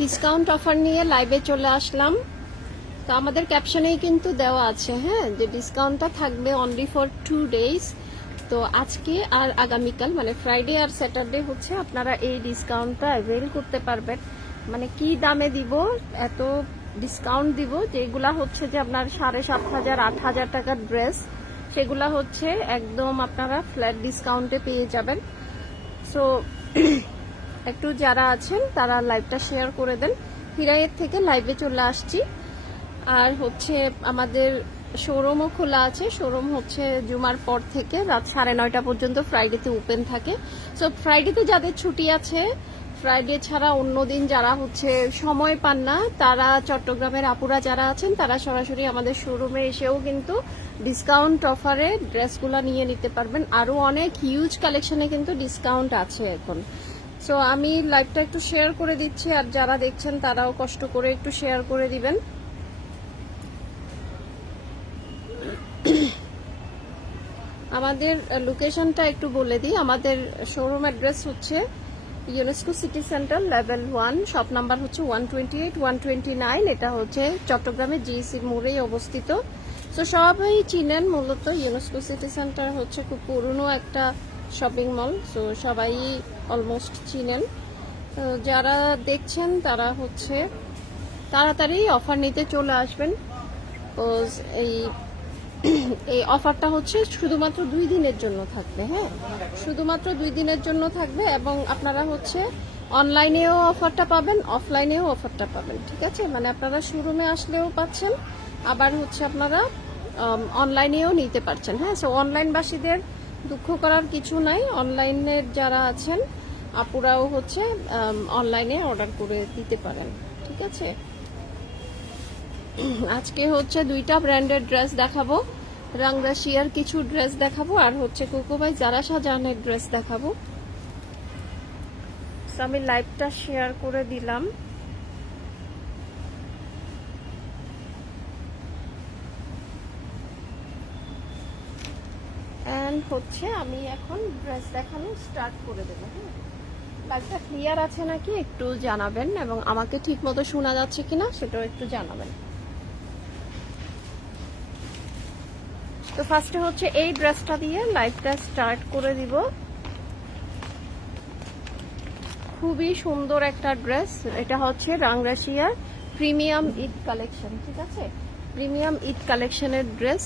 Discount offer নিয়ে লাইভে চলে আসলাম। তো আমাদের ক্যাপশনেই কিন্তু দেওয়া আছে, হ্যাঁ, যে ডিসকাউন্টটা থাকবে অনলি ফর 2 days। তো আজকে আর আগামীকাল মানে ফ্রাইডে আর স্যাটারডে হচ্ছে আপনারা এই ডিসকাউন্টটা অ্যাভেল করতে পারবেন। মানে কি দামে দিব, এত ডিসকাউন্ট দিব যেগুলা হচ্ছে যে আপনার 7,500 8,000 টাকার ড্রেস, সেগুলা হচ্ছে একদম আপনারা ফ্ল্যাট ডিসকাউন্টে পেয়ে যাবেন। সো একটু যারা আছেন তারা লাইভটা শেয়ার করে দেন। হিরায়েত থেকে লাইভে চলে আসছি। আর হচ্ছে আমাদের শোরুমও খোলা আছে। শোরুম হচ্ছে জুমার পর থেকে রাত 9:30 পর্যন্ত ফ্রাইডেতে ওপেন থাকে। সো ফ্রাইডেতে যাদের ছুটি আছে, ফ্রাইডে ছাড়া অন্য দিন যারা হচ্ছে সময় পান না, তারা চট্টগ্রামের আপুরা যারা আছেন তারা সরাসরি আমাদের শোরুমে এসেও কিন্তু ডিসকাউন্ট অফারে ড্রেসগুলো নিয়ে নিতে পারবেন। আরও অনেক হিউজ কালেকশনে কিন্তু ডিসকাউন্ট আছে এখন। সো আমি লাইভটা একটু শেয়ার করে দিচ্ছি, আর যারা দেখছেন তারাও কষ্ট করে একটু শেয়ার করে দিবেন। আমাদের লোকেশনটা একটু বলে দিই। আমাদের শোরুম অ্যাড্রেস হচ্ছে UNESCO city centre level 1, shop number হচ্ছে 128 129। এটা হচ্ছে চট্টগ্রামের জিইসি মোড়েই অবস্থিত। সো সবাই চিনেন, মূলত ইউনেস্কো সিটি সেন্টার হচ্ছে খুব পুরনো একটা শপিং মল। সো সবাই অলমোস্ট চিনেন। তো যারা দেখছেন তারা হচ্ছে তাড়াতাড়ি অফার নিতে চলে আসবেন। এই অফারটা হচ্ছে শুধুমাত্র 2 দিনের জন্য থাকবে, হ্যাঁ, শুধুমাত্র 2 দিনের জন্য থাকবে। এবং আপনারা হচ্ছে অনলাইনেও অফারটা পাবেন, অফলাইনেও অফারটা পাবেন, ঠিক আছে? মানে আপনারা শোরুমে আসলেও পাচ্ছেন, আবার হচ্ছে আপনারা অনলাইনেও নিতে পারছেন, হ্যাঁ। সো অনলাইনবাসীদের দুঃখ করার কিছু নাই। অনলাইনের যারা আছেন আপুরাও হচ্ছে অনলাইনে অর্ডার করে দিতে পারেন, ঠিক আছে? আজকে হচ্ছে 2টা ব্র্যান্ডের ড্রেস দেখাবো। রাংরাশিয়ার কিছু ড্রেস দেখাবো, আর হচ্ছে কোকোবাই জারা শাহজাহানের ড্রেস দেখাবো। আমি লাইভটা শেয়ার করে দিলাম। এন্ড হচ্ছে আমি এখন ড্রেস দেখানো স্টার্ট করে দেবো, হ্যাঁ। লাইভটা ক্লিয়ার আছে নাকি একটু জানাবেন, এবং আমাকে ঠিক মতো শোনা যাচ্ছে কিনা সেটাও একটু জানাবেন। তো ফার্স্টে হচ্ছে এই ড্রেসটা দিয়ে লাইভটা স্টার্ট করে দিব। খুবই সুন্দর একটা ড্রেস। এটা হচ্ছে রাংরাশিয়ার প্রিমিয়াম ঈদ কালেকশন, ঠিক আছে? প্রিমিয়াম ঈদ কালেকশনের ড্রেস।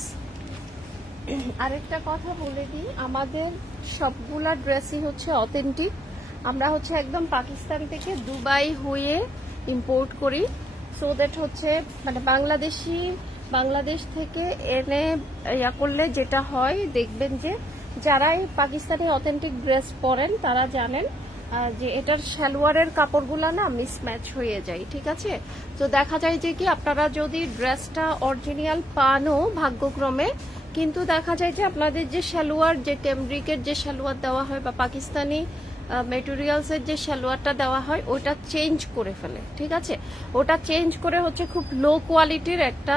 আরেকটা কথা বলে দিই, আমাদের সবগুলা ড্রেসই হচ্ছে অথেন্টিক। আমরা হচ্ছে একদম পাকিস্তান থেকে দুবাই হয়ে ইম্পোর্ট করি। সো দ্যাট হচ্ছে মানে বাংলাদেশ থেকে এনে ইয়া করলে যেটা হয়, দেখবেন যে যারা এই পাকিস্তানি অথেন্টিক ড্রেস পরেন তারা জানেন যে এটার সালোয়ারের কাপড়গুলা না মিসম্যাচ হয়ে যায়, ঠিক আছে? তো দেখা যায় যে কি আপনারা যদি ড্রেসটা অরিজিনাল পানও ভাগ্যক্রমে, কিন্তু দেখা যায় যে আপনাদের যে সালোয়ার, যে ক্যামব্রিকের যে সালোয়ার দেওয়া হয় বা পাকিস্তানি মেটেরিয়ালসের যে সালোয়ারটা দেওয়া হয় ওটা চেঞ্জ করে ফেলে, ঠিক আছে? ওটা চেঞ্জ করে হচ্ছে খুব লো কোয়ালিটির একটা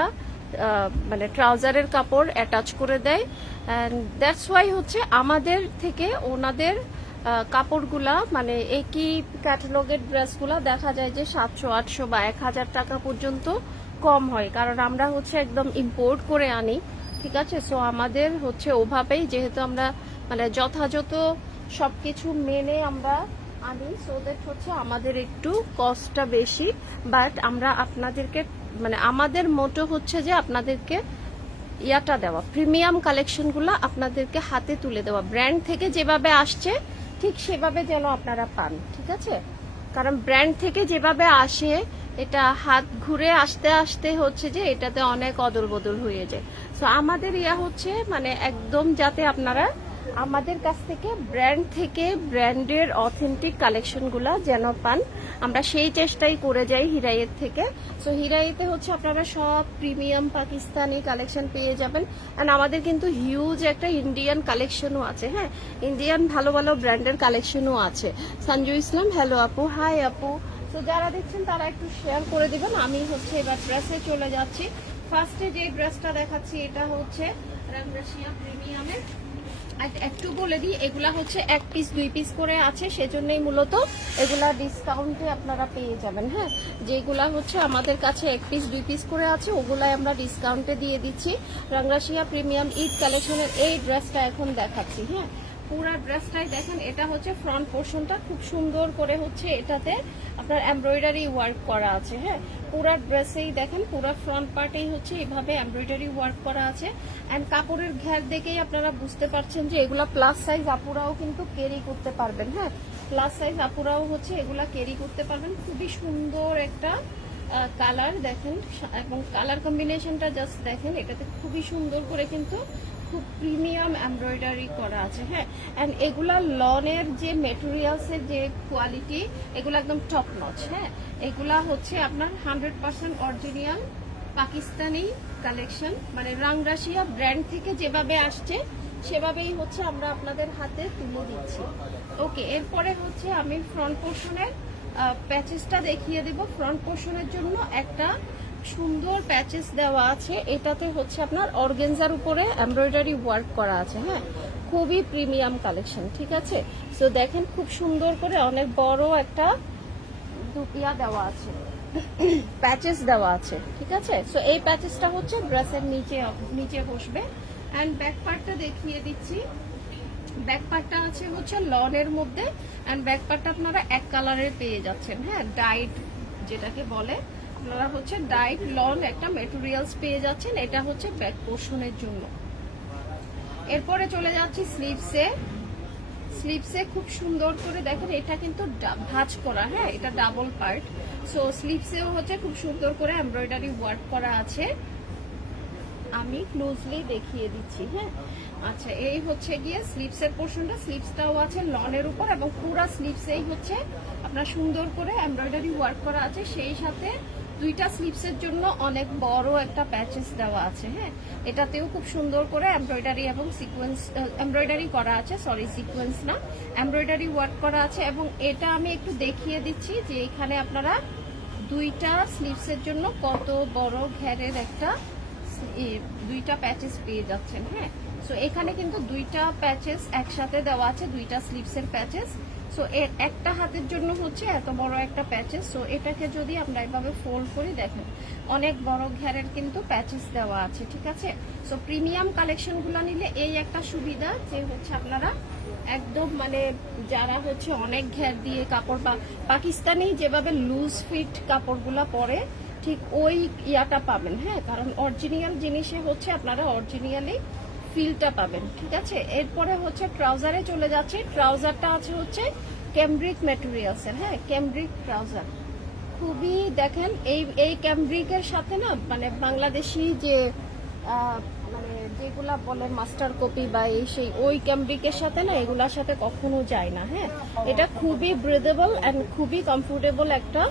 মানে ট্রাউজারের কাপড় অ্যাটাচ করে দেয়। অ্যান্ড দ্যাটস ওয়াই হচ্ছে আমাদের থেকে ওনাদের কাপড়গুলা মানে একই ক্যাটালগের ড্রেসগুলা দেখা যায় যে 700 800 বা 1000 টাকা পর্যন্ত কম হয়, কারণ আমরা হচ্ছে একদম ইম্পোর্ট করে আনি, ঠিক আছে? সো আমাদের হচ্ছে ওভাবেই, যেহেতু আমরা মানে যথাযথ সবকিছু মেনে আমরা আনি, সো দ্যাট হচ্ছে আমাদের একটু কস্টটা বেশি। বাট আমরা আপনাদেরকে মানে আমাদের মোটো হচ্ছে যে আপনাদেরকে ইয়াটা দেওয়া, প্রিমিয়াম কালেকশনগুলো আপনাদেরকে হাতে তুলে দেওয়া, ব্র্যান্ড থেকে যেভাবে আসছে ঠিক সেভাবে যেন আপনারা পান, ঠিক আছে? কারণ ব্র্যান্ড থেকে যেভাবে আসে এটা হাত ঘুরে আসতে আসতে হচ্ছে যে এটাতে অনেক অদল বদল হয়ে যায়। সো আমাদের ইয়া হচ্ছে মানে একদম যাতে আপনারা আমাদের কাছ থেকে ব্র্যান্ডের অথেন্টিক কালেকশনগুলো যেন পান, আমরা সেই চেষ্টাই করে যাই হিরায়েত থেকে। সো হিরায়েতে হচ্ছে আপনারা সব প্রিমিয়াম পাকিস্তানি কালেকশন পেয়ে যাবেন। অ্যান্ড আমাদের কিন্তু হিউজ একটা ইন্ডিয়ান কালেকশনও আছে, হ্যাঁ, ইন্ডিয়ান ভালো ভালো ব্র্যান্ডের কালেকশনও আছে। সঞ্জু ইসলাম, হ্যালো আপু, হাই আপু, তো যারা দেখছেন তারা একটু শেয়ার করে দিবেন। আমি হচ্ছে এবার ড্রেসে চলে যাচ্ছি। ফার্স্টে যে ড্রেসটা দেখাচ্ছি এটা হচ্ছে রাংরাশিয়া প্রিমিয়ামের। একটু বলে দিই, এগুলা হচ্ছে 1 পিস 2 পিস করে আছে, সেজন্যই মূলত এগুলা ডিসকাউন্টে আপনারা পেয়ে যাবেন। হ্যাঁ, যেগুলা হচ্ছে আমাদের কাছে 1 পিস 2 পিস করে আছে ওগুলাই আমরা ডিসকাউন্টে দিয়ে দিচ্ছি। রাংরাশিয়া প্রিমিয়াম ঈদ কালেকশনের এই ড্রেসটা এখন দেখাচ্ছি। হ্যাঁ, পুরা ড্রেসটাই দেখেন, এটা হচ্ছে ফ্রন্ট পোর্শনটা খুব সুন্দর করে হচ্ছে এটাতে আপনার এমব্রয়ডারি ওয়ার্ক করা আছে। হ্যাঁ, পুরা ড্রেসেই দেখেন পুরা ফ্রন্ট পার্টেই হচ্ছে এইভাবে এমব্রয়ডারি ওয়ার্ক করা আছে। অ্যান্ড কাপড়ের ঘের দেখেই আপনারা বুঝতে পারছেন যে এগুলা প্লাস সাইজ আপুরাও কিন্তু ক্যারি করতে পারবেন। হ্যাঁ, প্লাস সাইজ আপুরাও হচ্ছে এগুলা ক্যারি করতে পারবেন। খুবই সুন্দর একটা কালার দেখেন, এবং কালার কম্বিনেশনটা জাস্ট দেখেন, এটাতে খুবই সুন্দর করে কিন্তু খুব প্রিমিয়াম এমব্রয়ডারি করা আছে। হ্যাঁ, অ্যান্ড এগুলা লনের যে মেটেরিয়ালসের যে কোয়ালিটি, এগুলো একদম টপ নচ। হ্যাঁ, এগুলা হচ্ছে আপনার 100% অরিজিনাল পাকিস্তানি কালেকশন, মানে রাংরাশিয়া ব্র্যান্ড থেকে যেভাবে আসছে সেভাবেই হচ্ছে আমরা আপনাদের হাতে তুলে দিচ্ছি। ওকে, এরপরে হচ্ছে আমি ফ্রন্ট পোর্শনের প্যাচেসটা দেখিয়ে দেব। ফ্রন্ট পোর্শনের জন্য একটা সুন্দর প্যাচেস দেওয়া আছে, এটাতে হচ্ছে আপনার অর্গেনজার উপরে এমব্রয়ডারি ওয়ার্ক করা আছে। হ্যাঁ, খুবই প্রিমিয়াম কালেকশন, ঠিক আছে। সো দেখেন খুব সুন্দর করে অনেক বড় একটা দুপিয়া দেওয়া আছে, প্যাচেস দেওয়া আছে, ঠিক আছে। সো এই প্যাচেসটা হচ্ছে ড্রেসের নিচে বসবে। অ্যান্ড ব্যাক পার্টটা দেখিয়ে দিচ্ছি। ব্যাক পার্টটা আছে হচ্ছে লনের মধ্যে, অ্যান্ড ব্যাক পার্টটা আপনারা এক কালারের পেয়ে যাচ্ছেন। হ্যাঁ, ডাইট যেটাকে বলে, আপনারা হচ্ছে ডাইট লন একটা মেটেরিয়ালস পেয়ে যাচ্ছেন। এটা হচ্ছে ব্যাক পোর্শনের জন্য। এরপরে চলে যাচ্ছি স্লিভসে। স্লিভসে খুব সুন্দর করে দেখেন, এটা কিন্তু ভাঁজ করা। হ্যাঁ, এটা ডাবল পার্ট। সো স্লিভসেও হচ্ছে খুব সুন্দর করে এমব্রয়ডারি ওয়ার্ক করা আছে। আমি ক্লোজলি দেখিয়ে দিচ্ছি। হ্যাঁ, আচ্ছা, এই হচ্ছে গিয়ে স্লিভসের পোর্শনটা। স্লিভসটাও আছে লনের উপর, এবং পুরা স্লিভসেই হচ্ছে আপনার সুন্দর করে এমব্রয়ডারি ওয়ার্ক করা আছে। সেই সাথে দুইটা স্লিভসের জন্য অনেক বড় একটা প্যাচেস দেওয়া আছে। হ্যাঁ, এটাতেও খুব সুন্দর করে এমব্রয়ডারি এবং সিকোয়েন্স এমব্রয়ডারি করা আছে, সরি সিকোয়েন্স না, এমব্রয়ডারি ওয়ার্ক করা আছে। এবং এটা আমি একটু দেখিয়ে দিচ্ছি যে এখানে আপনারা দুইটা স্লিভসের জন্য কত বড় ঘেরের একটা দুইটা প্যাচেস পেয়ে যাচ্ছেন। হ্যাঁ, সো এখানে কিন্তু দুইটা প্যাচেস একসাথে দেওয়া আছে, দুইটা স্লিভসের প্যাচেস। সো এর একটা হাতের জন্য হচ্ছে এত বড় একটা প্যাচেস। সো এটাকে যদি আমরা এভাবে ফোল্ড করি, দেখেন অনেক বড় ঘেরের কিন্তু প্যাচেস দেওয়া আছে, ঠিক আছে। সো প্রিমিয়াম কালেকশনগুলো নিলে এই একটা সুবিধা যে হচ্ছে আপনারা একদম মানে যারা হচ্ছে অনেক ঘের দিয়ে কাপড় বা পাকিস্তানি যেভাবে লুজ ফিট কাপড়গুলো পরে ঠিক ওই ইয়াটা পাবেন। হ্যাঁ, কারণ অরিজিনাল জিনিসে হচ্ছে আপনারা অরিজিনালি ফিলটা পাবেন, ঠিক আছে। এরপরে হচ্ছে ট্রাউজারে চলে যাচ্ছে। ট্রাউজারটা আছে হচ্ছে ক্যামব্রিক ম্যাটেরিয়ালসের। হ্যাঁ, ক্যামব্রিক ট্রাউজার খুবই দেখেন, এই ক্যামব্রিকের সাথে না মানে বাংলাদেশি যে মানে যেগুলা বলে মাস্টার কপি বা এই সেই ওই ক্যামব্রিকের সাথে না এগুলার সাথে কখনো যায় না। হ্যাঁ, এটা খুবই ব্রিদেবল অ্যান্ড খুবই কমফোর্টেবল একটা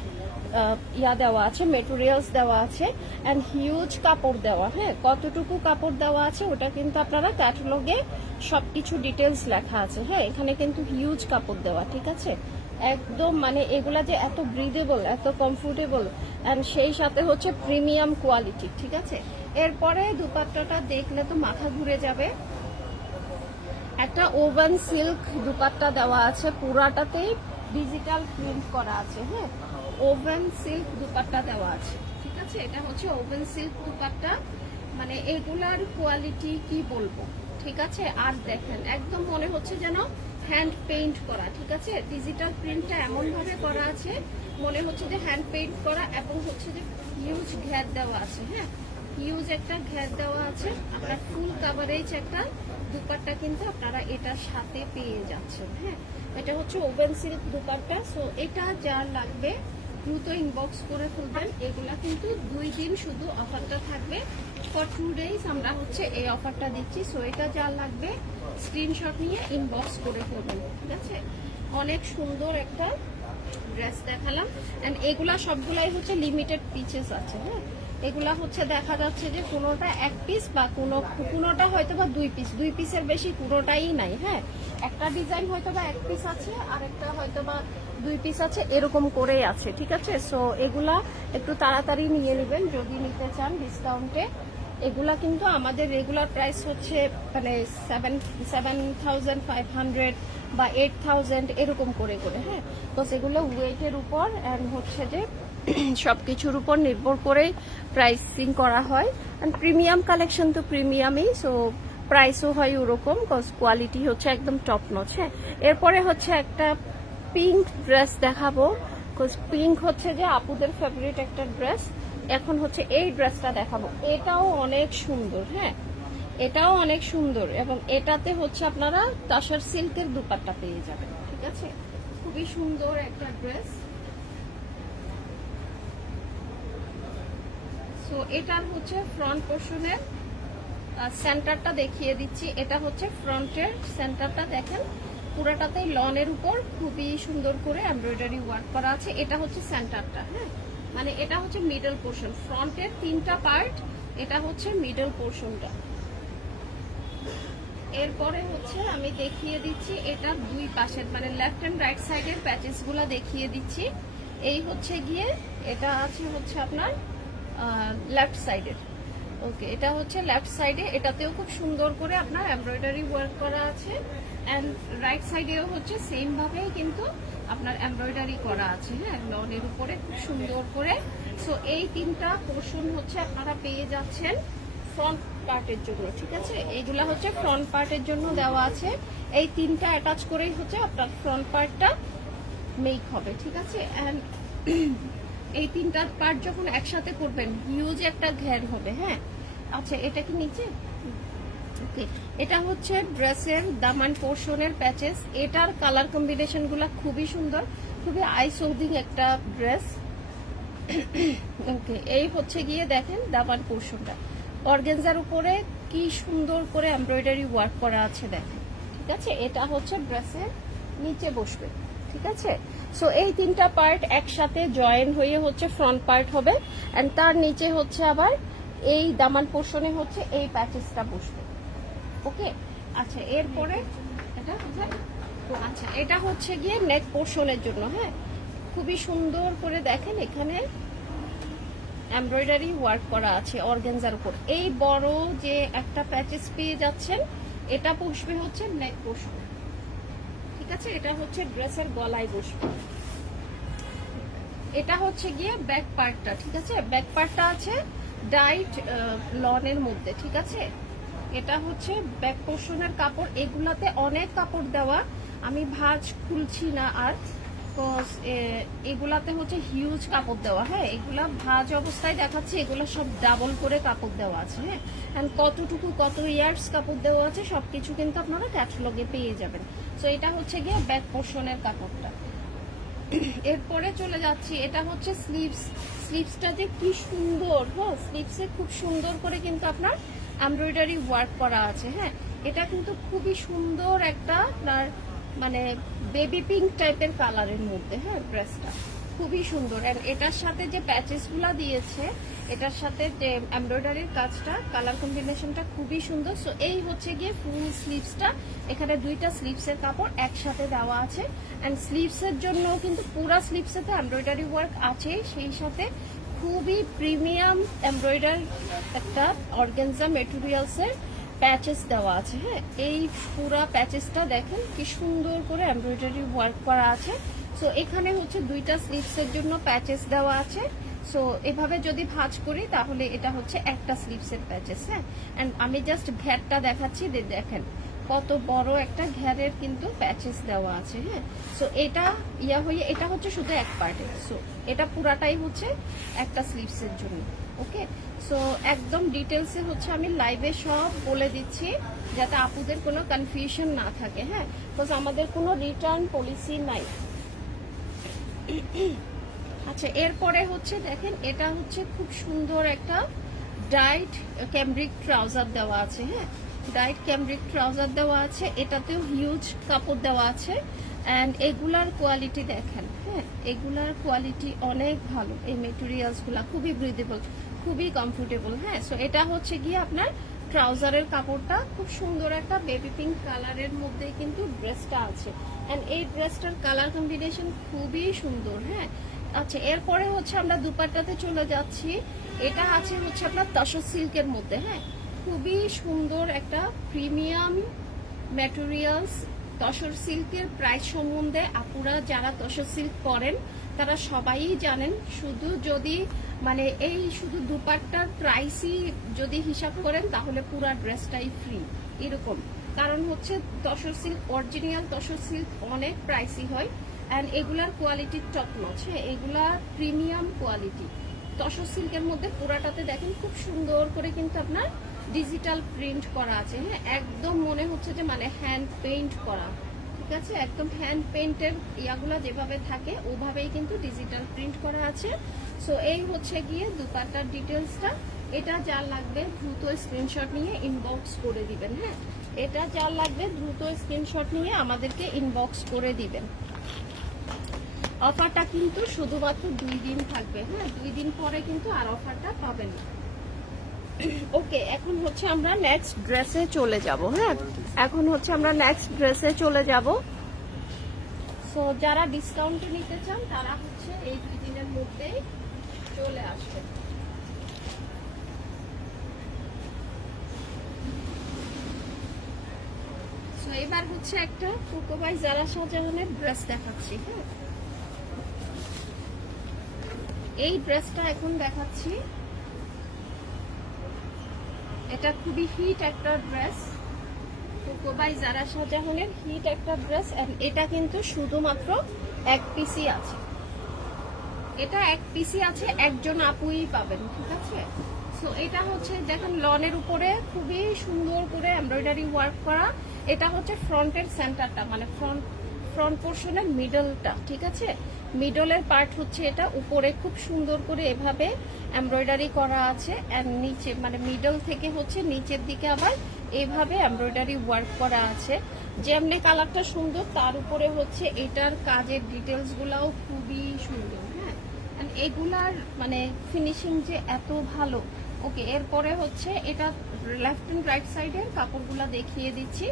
ইয়া দেওয়া আছে, মেটেরিয়ালস দেওয়া আছে, অ্যান্ড হিউজ কাপড় দেওয়া। হ্যাঁ, কতটুকু কাপড় দেওয়া আছে ওটা কিন্তু আপনারা ক্যাটালগে সবকিছু ডিটেলস লেখা আছে। হ্যাঁ, এখানে কিন্তু হিউজ কাপড় দেওয়া, ঠিক আছে। একদম মানে এগুলা যে এত ব্রিদেবল, এত কমফোর্টেবল, অ্যান্ড সেই সাথে হচ্ছে প্রিমিয়াম কোয়ালিটি, ঠিক আছে। এরপরে দুপাট্টাটা দেখলে তো মাথা ঘুরে যাবে। একটা ওভেন সিল্ক দুপাট্টা দেওয়া আছে, পুরাটাতেই ডিজিটাল প্রিন্ট করা আছে। হ্যাঁ, ওভেন সিল্ক দুপাট্টা দেওয়া আছে, ঠিক আছে। এটা হচ্ছে ওভেন সিল্ক দুপাট্টা, মানে এগুলার কোয়ালিটি কি বলবো, ঠিক আছে। আর দেখেন একদম মনে হচ্ছে যেন হ্যান্ড পেইন্ট করা, ঠিক আছে। ডিজিটাল প্রিন্টটা এমন ভাবে করা আছে মনে হচ্ছে যে হ্যান্ড পেইন্ট করা, এবং হচ্ছে যে হিউজ ঘের দেওয়া আছে। হ্যাঁ, হিউজ একটা ঘের দেওয়া আছে। আপনার ফুল কাভারেজ একটা দুপাট্টা কিন্তু আপনারা এটার সাথে পেয়ে যাচ্ছেন। হ্যাঁ, এটা হচ্ছে ওভেন সিল্ক দুপাট্টা। সো এটা যা লাগবে দ্রুত ইনবক্স করে ফেলবেন। এগুলা কিন্তু 2 দিন শুধু অফারটা থাকবে, ফর 2 ডেজ আমরা হচ্ছে এই অফারটা দিচ্ছি। সো এটা যা লাগবে স্ক্রিনশট নিয়ে ইনবক্স করে ফেলবেন, ঠিক আছে। অনেক সুন্দর একটা ড্রেস দেখালাম, এন্ড এগুলা সবগুলাই হচ্ছে লিমিটেড পিসেস আছে। হ্যাঁ, এগুলা হচ্ছে দেখা যাচ্ছে যে কোনোটা এক পিস বা কোনোটা হয়তো বা দুই পিসের বেশি কোনোটাই নাই। হ্যাঁ, একটা ডিজাইন হয়তো বা এক পিস আছে, আরেকটা হয়তো বা দুই পিস আছে, এরকম করেই আছে। ঠিক আছে, সো এগুলা একটু তাড়াতাড়ি নিয়ে নেবেন যদি নিতে চান ডিসকাউন্টে। এগুলা কিন্তু আমাদের রেগুলার প্রাইস হচ্ছে মানে 7,500 বা 8,000 এরকম করে করে। হ্যাঁ, তো সেগুলো ওয়েটের উপর অ্যান্ড হচ্ছে যে সব কিছুর উপর নির্ভর করেই প্রাইসিং করা হয়। অ্যান্ড প্রিমিয়াম কালেকশন তো প্রিমিয়ামই, সো প্রাইসও হয় ওরকম, কজ কোয়ালিটি হচ্ছে একদম টপ নচ। হ্যাঁ, এরপরে হচ্ছে একটা পিঙ্ক ড্রেস দেখাবো, কজ পিঙ্ক হচ্ছে যে আপুদের ফেভারিট একটা ড্রেস। এখন হচ্ছে এই ড্রেসটা দেখাবো, এটাও অনেক সুন্দর। হ্যাঁ, এটাও অনেক সুন্দর এবং এটাতে হচ্ছে আপনারা তাসার সিল্কের দুপাট্টা পেয়ে যাবেন। ঠিক আছে, খুবই সুন্দর একটা ড্রেস। সো এটার হচ্ছে ফ্রন্ট পোর্শনের সেন্টারটা দেখিয়ে দিচ্ছি। এটা হচ্ছে ফ্রন্টের সেন্টারটা দেখেন, পুরাটাতেই লনের উপর খুবই সুন্দর করে এমব্রয়ডারি ওয়ার্ক করা আছে। এটা হচ্ছে সেন্টারটা। হ্যাঁ, মানে এটা হচ্ছে মিডল পোর্শন, ফ্রন্টের 3টা পার্ট, এটা হচ্ছে মিডল পোর্শনটা। এরপরে হচ্ছে আমি দেখিয়ে দিচ্ছি এটা দুই পাশের মানে লেফট এন্ড রাইট সাইডের প্যাচেস গুলা দেখিয়ে দিচ্ছি। এই হচ্ছে গিয়ে এটা আছে হচ্ছে আপনার লেফট সাইডের। ওকে, এটা হচ্ছে লেফট সাইডে, এটাতেও খুব সুন্দর করে আপনার এমব্রয়ডারি ওয়ার্ক করা আছে। অ্যান্ড রাইট সাইডেও হচ্ছে সেম ভাবেই কিন্তু আপনার এমব্রয়ডারি করা আছে। হ্যাঁ, লনের উপরে খুব সুন্দর করে। সো এই 3টা পোর্শন হচ্ছে আপনারা পেয়ে যাচ্ছেন ফ্রন্ট পার্টের জন্য। ঠিক আছে, এইগুলা হচ্ছে ফ্রন্ট পার্টের জন্য দেওয়া আছে। এই 3টা অ্যাটাচ করেই হচ্ছে আপনার ফ্রন্ট পার্টটা মেক হবে। ঠিক আছে, অ্যান্ড এই 3টা পার্ট যখন একসাথে করবেন হিউজ একটা ঘের হবে। হ্যাঁ, আচ্ছা এটা কি নিচে? ওকে, এটা হচ্ছে ড্রেসের দামান পোর্শনের প্যাচেস। এটার কালার কম্বিনেশন গুলা খুবই সুন্দর, খুবই আই সৌদিং একটা ড্রেস। ওকে, এই হচ্ছে গিয়ে দেখেন দামান পোর্শনটা, অর্গানজার উপরে কি সুন্দর করে এমব্রয়ডারি ওয়ার্ক করা আছে দেখেন। ঠিক আছে, এটা হচ্ছে ড্রেসের নিচে বসবে। ঠিক আছে, সো এই 3টা পার্ট একসাথে জয়েন হয়ে হচ্ছে ফ্রন্ট পার্ট হবে। এন্ড তার নিচে হচ্ছে আবার এই দামান পোর্শনে হচ্ছে এই প্যাচেসটা বসবে। ওকে, আচ্ছা এরপরে এটা আচ্ছা এটা হচ্ছে গিয়ে নেক পোর্শনের জন্য। হ্যাঁ, খুবই সুন্দর করে দেখেন এখানে এমব্রয়ডারি ওয়ার্ক করা আছে অর্গানজার উপর। এই বড় যে একটা প্যাচেস পেয়ে যাচ্ছেন, এটা বসবে হচ্ছে নেক পোর্শন। ঠিক আছে, এটা হচ্ছে ড্রেসের গলায় বসবে। এটা হচ্ছে গিয়ে ব্যাক পার্টটা। ঠিক আছে, ব্যাক পার্টটা আছে ডাইট লনের মধ্যে। ঠিক আছে, এটা হচ্ছে ব্যাক পোর্শনের কাপড়। এগুলাতে অনেক কাপড় দেওয়া, আমি ভাঁজ খুলছি না আর, এগুলাতে হচ্ছে হিউজ কাপড় দেওয়া। হ্যাঁ, এগুলা ভাঁজ অবস্থায় দেখাচ্ছে, এগুলো সব ডাবল করে কাপড় দেওয়া আছে। হ্যাঁ, এন্ড কতটুকু কত ইয়ার্স কাপড় দেওয়া আছে সবকিছু কিন্তু আপনারা ক্যাটালগে পেয়ে যাবেন। সো এটা হচ্ছে গিয়ে ব্যাক পোর্শনের কাপড়টা। এরপরে চলে যাচ্ছি, এটা হচ্ছে স্লিভস। স্লিভসটা যে কি সুন্দর। হ্যাঁ, স্লিভসে খুব সুন্দর করে কিন্তু আপনার এমব্রয়ডারি ওয়ার্ক করা আছে। হ্যাঁ, এটা কিন্তু খুবই সুন্দর একটা আপনার মানে বেবি পিঙ্ক টাইপের কালারের মধ্যে। হ্যাঁ, ড্রেসটা খুবই সুন্দর। আর এটার সাথে যে প্যাচেসগুলো দিয়েছে, এটার সাথে যে এমব্রয়ডারির কাজটা, কালার কম্বিনেশনটা খুবই সুন্দর। সো এই হচ্ছে গিয়ে ফুল স্লিভসটা। এখানে 2টা স্লিভসের কাপড় একসাথে দেওয়া আছে। অ্যান্ড স্লিভসের জন্য কিন্তু পুরা স্লিভসেতে এমব্রয়ডারি ওয়ার্ক আছে, সেই সাথে খুবই প্রিমিয়াম এমব্রয়ডারি একটা অর্গানজা মেটেরিয়ালসের প্যাচেস দেওয়া আছে। হ্যাঁ, এই পুরা প্যাচেসটা দেখেন কি সুন্দর করে এমব্রয়ডারি ওয়ার্ক করা আছে। সো এখানে হচ্ছে 2টা স্লিভসের জন্য প্যাচেস দেওয়া আছে। সো এভাবে যদি ভাঁজ করি তাহলে এটা হচ্ছে একটা স্লিভসের প্যাচেস। হ্যাঁ, এন্ড আমি জাস্ট ঘেরটা দেখাচ্ছি, দেখেন কত বড় একটা ঘেরের কিন্তু প্যাচেস দেওয়া আছে। হ্যাঁ, সো এটা হয়ে এটা হচ্ছে শুধু এক পার্টে। সো এটা পুরাটাই হচ্ছে একটা স্লিভসের জন্য। ওকে, সো একদম ডিটেলসে হচ্ছে আমি লাইভে সব বলে দিচ্ছি যাতে আপুদের কোনো কনফিউশন না থাকে। হ্যাঁ, বিকজ আমাদের কোনো রিটার্ন পলিসি নাই। আচ্ছা এরপরে হচ্ছে দেখেন, এটা হচ্ছে খুব সুন্দর একটা ডাইট ক্যামব্রিক ট্রাউজার দেওয়া আছে। হ্যাঁ, ডাইট ক্যামব্রিক ট্রাউজার দেওয়া আছে, এটাতেও হিউজ কাপড় দেওয়া আছে। অ্যান্ড এগুলার কোয়ালিটি দেখেন। হ্যাঁ, এগুলার কোয়ালিটি অনেক ভালো, এই মেটেরিয়ালসগুলা খুবই ব্রিদেবল, খুবই কমফোর্টেবল। হ্যাঁ, সো এটা হচ্ছে গিয়ে আপনার ট্রাউজারের কাপড়টা, খুব সুন্দর একটা বেবি পিঙ্ক কালারের মধ্যে কিন্তু ড্রেসটা আছে। এন্ড এই ড্রেসটার কালার কম্বিনেশন খুবই সুন্দর। হ্যাঁ, আচ্ছা, এরপরে হচ্ছে আমরা দুপাট্টাতে চলে যাচ্ছি। এটা আছে হচ্ছে আপনার তসর সিল্কের মধ্যে। হ্যাঁ, খুবই সুন্দর একটা প্রিমিয়াম ম্যাটেরিয়ালস। তসর সিল্কের প্রাইস সম্বন্ধে আপুরা যারা তসর সিল্ক পরেন তারা সবাই জানেন। শুধু যদি মানে এই শুধু দুপাট্টার প্রাইসই যদি হিসাব করেন তাহলে পুরো ড্রেসটাই ফ্রি এরকম। কারণ হচ্ছে tussar silk, original tussar silk অনেক প্রাইসি হয় অ্যান্ড এগুলার কোয়ালিটি টপ নচ। হ্যাঁ, এগুলা প্রিমিয়াম কোয়ালিটি। তসর সিল্কের মধ্যে পুরাটাতে দেখেন খুব সুন্দর করে কিন্তু আপনার ডিজিটাল প্রিন্ট করা আছে। হ্যাঁ, একদম মনে হচ্ছে যে মানে হ্যান্ড পেইন্ট করা। ঠিক আছে, একদম হ্যান্ড পেইন্টের ইয়াগুলা যেভাবে থাকে ওভাবেই কিন্তু ডিজিটাল প্রিন্ট করা আছে। সো এই হচ্ছে গিয়ে দুপাট্টার ডিটেলসটা। এটা যা লাগবে দ্রুত স্ক্রিনশট নিয়ে ইনবক্স করে দিবেন। হ্যাঁ, এটা যা লাগবে দ্রুত স্ক্রিনশট নিয়ে আমাদেরকে ইনবক্স করে দিবেন। অফারটা কিন্তু শুধুমাত্র 2 দিন থাকবে। হ্যাঁ, 2 দিন পরে কিন্তু আর অফারটা পাবেন না। ওকে, এখন হচ্ছে আমরা নেক্সট ড্রেসে চলে যাব। হ্যাঁ, এখন হচ্ছে আমরা নেক্সট ড্রেসে চলে যাব। সো যারা ডিসকাউন্টে নিতে চান তারা হচ্ছে এই 2 দিনের মধ্যেই চলে আসবে। সো এবার হচ্ছে একটা কোকোবাই জারা শাহজাহানের ড্রেস দেখাচ্ছি। হ্যাঁ, এই ড্রেসটা এখন দেখাচ্ছি। এটা খুবই হিট একটা ড্রেস, কোকোবাই জারা শাহজাহানের হিট একটা ড্রেস। এটা কিন্তু শুধুমাত্র এক পিসই আছে। এটা এক পিসই আছে, একজন আপুই পাবেন। ঠিক আছে, সো এটা হচ্ছে দেখেন লনের উপরে খুবই সুন্দর করে এমব্রয়ডারি ওয়ার্ক করা। এটা হচ্ছে ফ্রন্টের সেন্টারটা, মানে ফ্রন্ট পোর্শনের মিডলটা। ঠিক আছে, মিডলের পার্ট হচ্ছে এটা, উপরে খুব সুন্দর করে এভাবে এমব্রয়ডারি করা আছে। এন্ড নিচে মানে মিডল থেকে হচ্ছে নিচের দিকে আবার এইভাবে এমব্রয়ডারি ওয়ার্ক করা আছে। যেমনি কালারটা সুন্দর তার উপরে হচ্ছে এটার কাজের ডিটেলস গুলাও খুবই সুন্দর। হ্যাঁ, এগুলার মানে ফিনিশিং যে এত ভালো। ওকে, এরপরে হচ্ছে এটা লেফট এন্ড রাইট সাইডের কাপড়গুলা দেখিয়ে দিচ্ছি।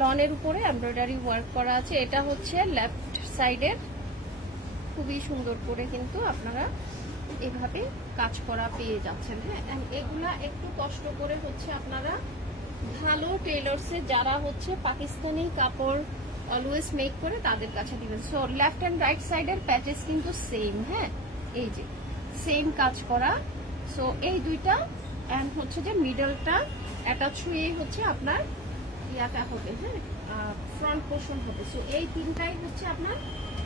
লনের উপরে এমব্রয়ডারি ওয়ার্ক করা আছে। এটা হচ্ছে লেফট সাইডের, খুবই সুন্দর করে কিন্তু আপনারা এভাবে কাজ করা পেয়ে যাচ্ছেন। হ্যাঁ, এগুলা একটু কষ্ট করে হচ্ছে আপনারা ভালো টেইলরসে যারা হচ্ছে পাকিস্তানি কাপড় অলওয়েজ মেক করে তাদের কাছে দিবেন। সো লেফট এন্ড রাইট সাইডের প্যাচেস কিন্তু সেম। হ্যাঁ, এই যে সেম কাজ করা। সো এই দুইটা এন্ড হচ্ছে যে মিডলটা অ্যাটাচ হয়ে হচ্ছে আপনার ইয়াটা হবে। হ্যাঁ, ফ্রন্ট পোর্শন হবে। সো এই তিনটাই হচ্ছে আপনার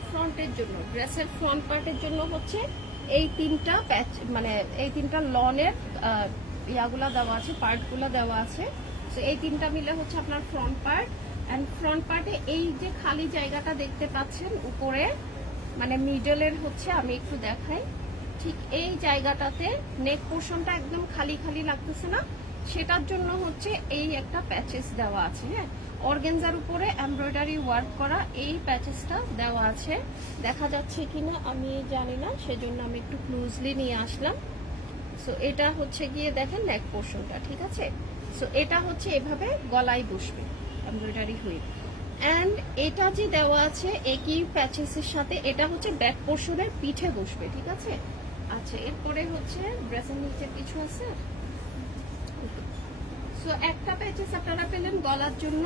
ফ্রন্টের জন্য, ড্রেসের ফ্রন্ট পার্টের জন্য হচ্ছে এই তিনটা প্যাচ, মানে এই তিনটা লনের ইয়াগুলা দেওয়া আছে, পার্টগুলা দেওয়া আছে। সো এই তিনটা মিলে হচ্ছে আপনার ফ্রন্ট পার্ট। অ্যান্ড ফ্রন্ট পার্টে এই যে খালি জায়গাটা দেখতে পাচ্ছেন উপরে, মানে মিডলের হচ্ছে আমি একটু দেখাই, ঠিক এই জায়গাটাতে নেক পোর্শনটা একদম খালি খালি লাগতেছে না, সেটার জন্য হচ্ছে এই একটা প্যাচেস দেওয়া আছে। হ্যাঁ, অর্গানজার উপরে এমব্রয়ডারি ওয়ার্ক করা এই প্যাচেসটা দেওয়া আছে। দেখা যাচ্ছে কিনা আমি জানি না, সেজন্য আমি একটু ক্লোজলি নিয়ে আসলাম। সো এটা হচ্ছে গিয়ে দেখেন নেক পোর্শনটা। ঠিক আছে, সো এটা হচ্ছে এভাবে গলায় বসবে এমব্রয়ডারি হয়ে। অ্যান্ড এটা যে দেওয়া আছে একই প্যাচেসের সাথে, এটা হচ্ছে ব্যাক পোর্শনের পিঠে বসবে। ঠিক আছে, আচ্ছা, এরপরে হচ্ছে ড্রেসের নিচে কিছু আছে। সো একটা প্যাচেস আপনারা পেলেন গলার জন্য,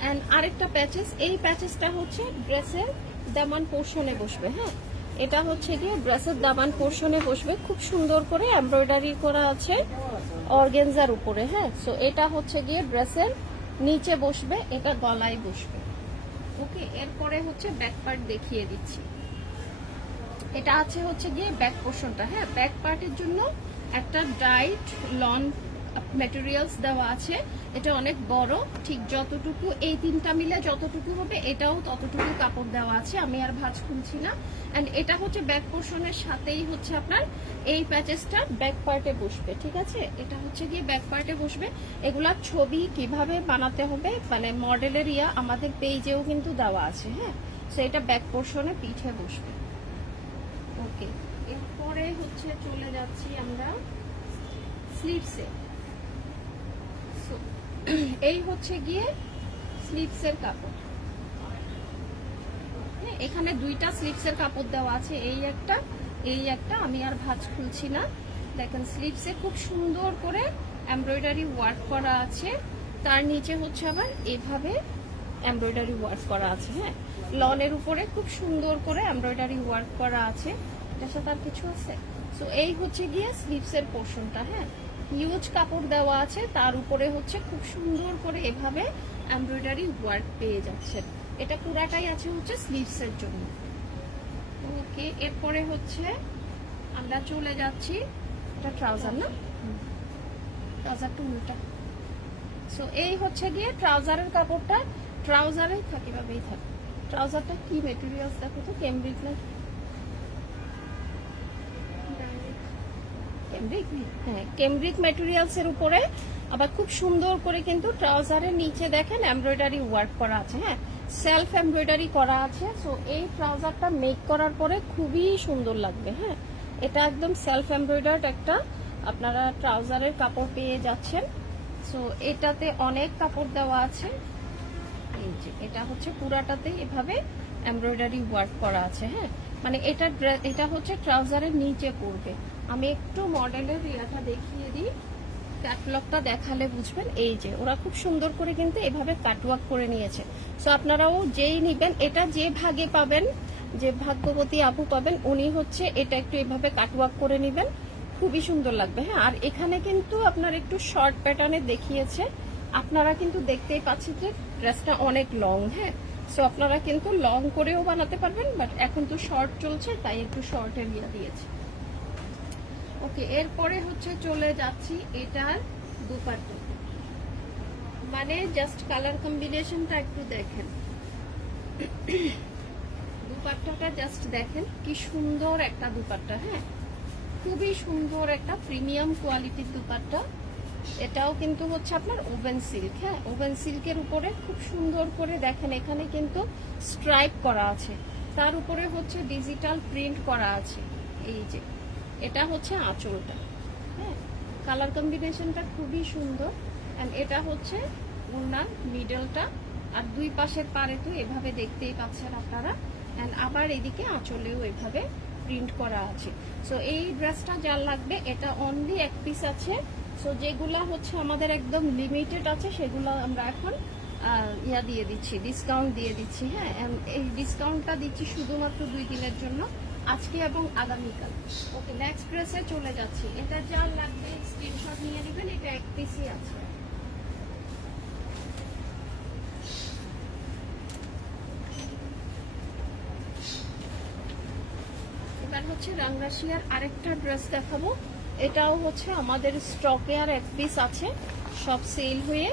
অ্যান্ড আরেকটা প্যাচেস, এই প্যাচেসটা হচ্ছে ড্রেসের দামান পোর্শনে বসবে। হ্যাঁ, এটা হচ্ছে গিয়ে ড্রেসের দামান পোর্শনে বসবে, খুব সুন্দর করে এমব্রয়ডারি করা আছে অর্গানজার উপরে। হ্যাঁ, সো এটা হচ্ছে গিয়ে ড্রেসের নিচে বসবে, এটা গলায় বসবে। ওকে, এরপরে হচ্ছে ব্যাক পার্ট দেখিয়ে দিচ্ছি। এটা আছে হচ্ছে গিয়ে ব্যাক পোর্শনটা। হ্যাঁ, ব্যাক পার্টের জন্য একটা ডাইট লন ম্যাটেরিয়ালস দেওয়া আছে। এটা অনেক বড়, ঠিক যতটুকু এই তিনটা মিলে যতটুকু হবে এটাও ততটুকু কাপড় দেওয়া আছে। আমি আর ভাঁজ খুলছি না। অ্যান্ড এটা হচ্ছে ব্যাক পোর্শনের সাথেই হচ্ছে আপনার এই প্যাচেসটা ব্যাক পার্টে বসবে। ঠিক আছে, এটা হচ্ছে গিয়ে ব্যাক পার্টে বসবে। এগুলার ছবি কিভাবে বানাতে হবে মানে মডেলের আমাদের পেজেও কিন্তু দেওয়া আছে। হ্যাঁ, সো এটা ব্যাক পোর্শনে পিঠে বসবে। ওকে, এরপরে হচ্ছে চলে যাচ্ছি আমরা স্লিভসে। এই হচ্ছে গিয়ে স্লিভসের কাপড়। এখানে দুইটা স্লিভসের কাপড় দেওয়া আছে, এই একটা, আমি আর ভাঁজ খুলছি না। দেখেন স্লিভসে খুব সুন্দর করে এমব্রয়ডারি ওয়ার্ক করা আছে, তার নিচে হচ্ছে আবার এভাবে এমব্রয়ডারি ওয়ার্ক করা আছে। হ্যাঁ, লনের উপরে খুব সুন্দর করে এমব্রয়ডারি ওয়ার্ক করা আছে। এটার সাথে আর কিছু আছে। সো এই হচ্ছে গিয়ে স্লিভসের পোর্শনটা। হ্যাঁ, হিউজ কাপড় দেওয়া আছে, তার উপরে হচ্ছে খুব সুন্দর করে এভাবে এমব্রয়ডারি ওয়ার্ক পেয়ে যাচ্ছেন। এটা পুরাটাই আছে হচ্ছে স্লিভসের জন্য। ওকে, এরপরে হচ্ছে আমরা চলে যাচ্ছি, এটা ট্রাউজার না, ট্রাউজারটা উল্টা। সো এই হচ্ছে গিয়ে ট্রাউজারের কাপড়টা, ট্রাউজারেই থাকে ভাবেই থাকে। ট্রাউজারটা কি মেটেরিয়ালস দেখো তো, ক্যামব্রিক না ক্যামব্রিক? হ্যাঁ, ক্যামব্রিক মেটেরিয়ালস এর উপরে আবার খুব সুন্দর করে কিন্তু ট্রাউজারের নিচে দেখেন এমব্রয়ডারি ওয়ার্ক করা আছে। হ্যাঁ, সেলফ এমব্রয়ডারি করা আছে। সো এই ট্রাউজারটা মেক করার পরে খুবই সুন্দর লাগবে। হ্যাঁ, এটা একদম সেলফ এমব্রয়ডার্ড একটা আপনারা ট্রাউজারের কাপড় পেয়ে যাচ্ছেন। সো এটাতে অনেক কাপড় দেওয়া আছে। এই যে এটা হচ্ছে পুরাটাতে এভাবে এমব্রয়ডারি ওয়ার্ক করা আছে। হ্যাঁ, মানে এটা হচ্ছে ট্রাউজারের নিচে পড়বে। আমি একটু মডেলের ইয়াটা দেখিয়ে দিই, ক্যাটলগটা দেখালে বুঝবেন। এই যে ওরা খুব সুন্দর করে কিন্তু এভাবে কাটওয়ার্ক করে নিয়েছে। সো আপনারাও যেই নিবেন, এটা যে ভাগে পাবেন, যে ভাগ্যবতী আপু পাবেন, উনি হচ্ছে এটা একটু এভাবে কাটওয়ার্ক করে নেবেন, খুবই সুন্দর লাগবে। হ্যাঁ, আর এখানে কিন্তু আপনার একটু শর্ট প্যাটার্নে দেখিয়েছে, আপনারা কিন্তু দেখতেই পাচ্ছেন যে ড্রেসটা অনেক লং। হ্যাঁ, সো আপনারা কিন্তু লং করেও বানাতে পারবেন, বাট এখন তো শর্ট চলছে তাই একটু শর্টের ইয়ে দিয়েছে। ওকে, এরপরে হচ্ছে চলে যাচ্ছি এটার দুপাট্টা। মানে জাস্ট কালার কম্বিনেশনটা একটু দেখেন, দুপাট্টাটা জাস্ট দেখেন কি সুন্দর একটা দুপাট্টা। হ্যাঁ, খুবই সুন্দর একটা প্রিমিয়াম কোয়ালিটির দুপাট্টা। এটাও কিন্তু হচ্ছে আপনার ওভেন সিল্ক। হ্যাঁ, ওভেন সিল্কের উপরে খুব সুন্দর করে দেখেন এখানে কিন্তু স্ট্রাইপ করা আছে, তার উপরে হচ্ছে ডিজিটাল প্রিন্ট করা আছে। এই যে এটা হচ্ছে আঁচলটা। হ্যাঁ, কালার কম্বিনেশনটা খুবই সুন্দর। এন্ড এটা হচ্ছে ওনার মিডলটা, আর দুই পাশের পারে তো এভাবে দেখতেই পাচ্ছেন আপনারা। এন্ড আবার এদিকে আঁচলেও এভাবে প্রিন্ট করা আছে। সো এই ড্রেসটা যার লাগবে, এটা অনলি এক পিস আছে। সো যেগুলা হচ্ছে আমাদের একদম লিমিটেড আছে, সেগুলো আমরা এখন ইয়া দিয়ে দিচ্ছি, ডিসকাউন্ট দিয়ে দিচ্ছি। হ্যাঁ, এই ডিসকাউন্টটা দিচ্ছি শুধুমাত্র 2 দিনের জন্য, আজকে এবং আগামীকাল। ওকে, নেক্সট ড্রেসে চলে যাচ্ছি। এটা যার লাগবে স্ক্রিনশট নিয়ে নেবেন, এটা এক পিসই আছে। এবার হচ্ছে রাংরাশিয়ার আরেকটা ড্রেস দেখাবো। এটাও হচ্ছে আমাদের স্টকে আর এক পিস আছে, সব সেল হয়ে।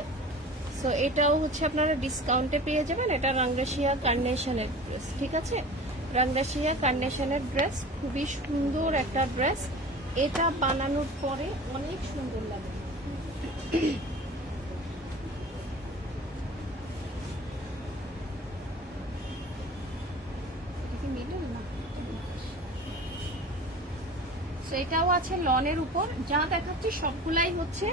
সো এটাও হচ্ছে আপনারা ডিসকাউন্টে পেয়ে যাবেন। এটা রাংরাশিয়া কার্নেশনের ড্রেস, ঠিক আছে? রাংরাশিয়া কার্নেশনের ড্রেস, খুবই সুন্দর একটা ড্রেস। এটা বানানোর পরে অনেক সুন্দর লাগে। এটাও আছে লনের উপর। যা দেখাচ্ছি সবগুলাই হচ্ছে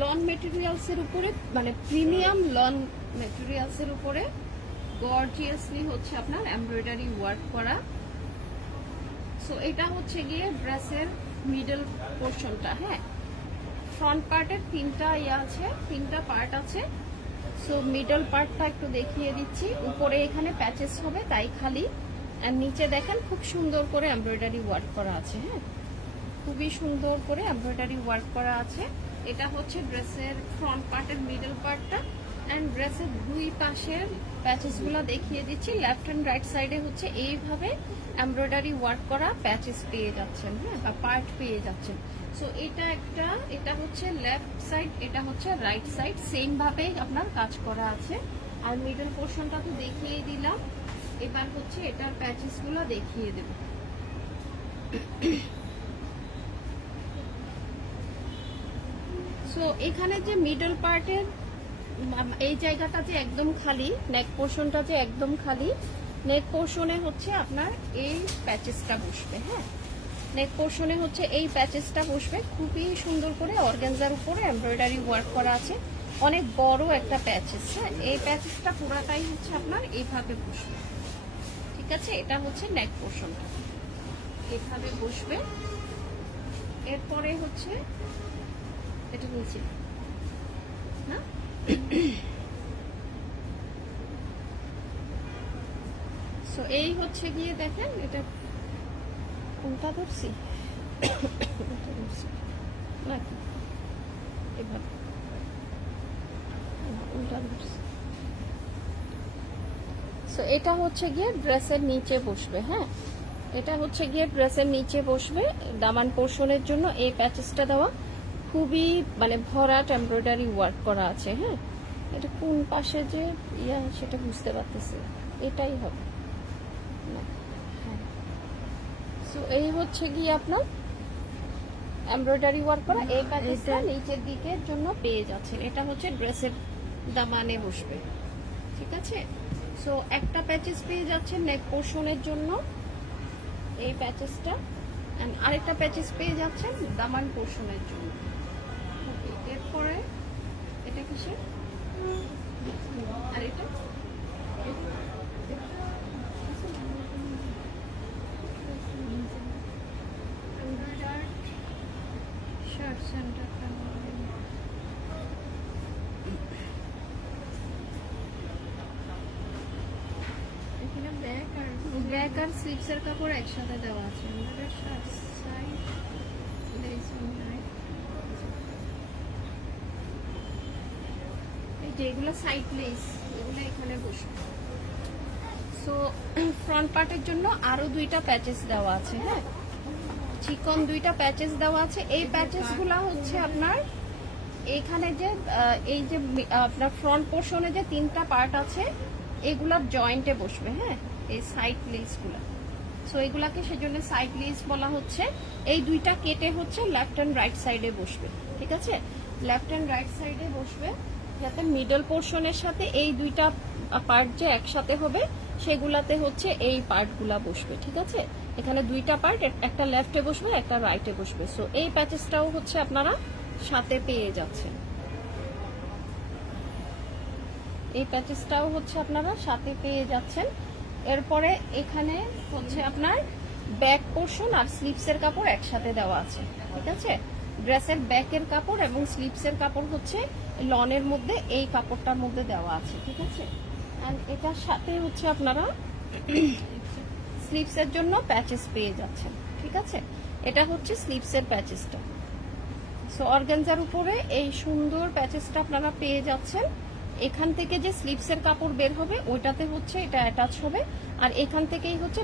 লন মেটেরিয়ালস এর উপরে, মানে প্রিমিয়াম লন মেটেরিয়ালস এর উপরে গর্জিয়াসলি হচ্ছে আপনার এমব্রয়ডারি ওয়ার্ক করা। সো এটা হচ্ছে গিয়ে ড্রেসের মিডল পোর্শনটা। হ্যাঁ, ফ্রন্ট পার্টের তিনটা পার্ট আছে। সো মিডল পার্টটা একটু দেখিয়ে দিচ্ছি। উপরে এখানে প্যাচেস হবে তাই খালি, আর নিচে দেখেন খুব সুন্দর করে এমব্রয়ডারি ওয়ার্ক করা আছে। হ্যাঁ, খুবই সুন্দর করে এমব্রয়ডারি ওয়ার্ক করা আছে। এটা হচ্ছে ড্রেসের ফ্রন্ট পার্টের মিডল পার্টটা। অ্যান্ড ড্রেসের দুই পাশের প্যাচেসগুলো দেখিয়ে দিচ্ছি। লেফট অ্যান্ড রাইট সাইডে হচ্ছে এইভাবে এমব্রয়ডারি ওয়ার্ক করা প্যাচেস পেয়ে যাচ্ছেন। হ্যাঁ, বা পার্ট পেয়ে যাচ্ছেন। সো এটা হচ্ছে লেফট সাইড, এটা হচ্ছে রাইট সাইড, সেম ভাবেই আপনার কাজ করা আছে। আর মিডল পোর্শনটা তো দেখিয়ে দিলাম। এবার হচ্ছে এটার প্যাচেসগুলো দেখিয়ে দেব। সো এখানে যে মিডল পার্টের এই জায়গাটা যে একদম খালি, নেক পোর্শনটা যে একদম খালি, নেক পোর্শনে হচ্ছে আপনার এই প্যাচেসটা বসবে। হ্যাঁ, নেক পোর্শনে হচ্ছে এই প্যাচেসটা বসবে খুবই সুন্দর করে, অর্গানজার উপরে এমব্রয়ডারি ওয়ার্ক করা আছে, অনেক বড় একটা প্যাচেস। হ্যাঁ, এই প্যাচেসটা পুরাটাই হচ্ছে আপনার এইভাবে বসবে, ঠিক আছে। এটা হচ্ছে নেক পোর্শনটা এভাবে বসবে। এরপরে হচ্ছে এটা নিচে না, সো এই হচ্ছে গিয়ে দেখেন, এটা উল্টা ধরছি নাকি এভাবে উল্টা ধরছি। সো এটা হচ্ছে গিয়ে ড্রেসের নিচে বসবে। হ্যাঁ, এটা হচ্ছে গিয়ে ড্রেসের নিচে বসবে। দামান পোর্শনের জন্য এই প্যাচেসটা দেওয়া, খুবই মানে ভরাট এমব্রয়ডারি ওয়ার্ক করা আছে। হ্যাঁ, এটা কোন পাশে যে ইয়া সেটা বুঝতে পারতেছি, এটাই হবে না। হ্যাঁ, সো এই হচ্ছে গিয়ে আপনার এমব্রয়ডারি ওয়ার্ক করা এই প্যাচেসটা নিচের দিকের জন্য পেয়ে যাচ্ছেন। এটা হচ্ছে ড্রেসের দামানে বসবে, ঠিক আছে। সো একটা প্যাচেস পেয়ে যাচ্ছেন নেক পোর্শনের জন্য এই প্যাচেসটা, এন্ড আরেকটা প্যাচেস পেয়ে যাচ্ছেন দামান পোর্শনের জন্য। ওকে, এরপরে এটা কিসের, আর এটা শার্ট সেন্টারটা ব্যাক আর স্লিপসের কাপড় একসাথে দেওয়া আছে। যেগুলো সাইড লেস এগুলো এখানে বসবে। সো ফ্রন্ট পার্টের জন্য আরো দুইটা প্যাচেস দেওয়া আছে। হ্যাঁ, চিকন দুইটা প্যাচেস দেওয়া আছে। এই প্যাচেস গুলা হচ্ছে আপনার এইখানে যে এই যে আপনার ফ্রন্ট পোর্শনে যে তিনটা পার্ট আছে এগুলার জয়েন্টে বসবে। হ্যাঁ, এই সাইড লেস গুলা, সো এগুলাকে সেজন্য সাইড লেস বলা হচ্ছে। এই দুইটা কেটে হচ্ছে লেফট এন্ড রাইট সাইডে বসবে, ঠিক আছে। লেফট এন্ড রাইট সাইডে বসবে যাতে মিডল পোর্শনের সাথে এই দুইটা পার্ট যে একসাথে হবে সেগুলাতে হচ্ছে এই পার্টগুলা বসবে, ঠিক আছে। এখানে দুইটা পার্ট, একটা লেফটে বসবে একটা রাইটে বসবে। সো এই প্যাচেসটাও হচ্ছে আপনারা সাথে পেয়ে যাচ্ছেন, এই প্যাচেসটাও হচ্ছে আপনারা সাথে পেয়ে যাচ্ছেন। এরপরে এখানে হচ্ছে আপনার ব্যাক পোর্শন আর স্লিপসের কাপড় একসাথে দেওয়া আছে, ঠিক আছে। ড্রেসের ব্যাকের কাপড় এবং স্লিপসের কাপড় হচ্ছে লনের মধ্যে এই কাপড়টার মধ্যে দেওয়া আছে, ঠিক আছে। এন্ড এটার সাথে হচ্ছে আপনারা স্লিপসের জন্য প্যাচেস পেয়ে যাচ্ছেন, ঠিক আছে। এটা হচ্ছে স্লিপসের প্যাচেসটা। সো অর্গানজার উপরে এই সুন্দর প্যাচেসটা আপনারা পেয়ে যাচ্ছেন। এখান থেকে যে স্লিপসের কাপড় বের হবে ওইটাতে হচ্ছে এটা অ্যাটাচ হবে, আর এখান থেকেই হচ্ছে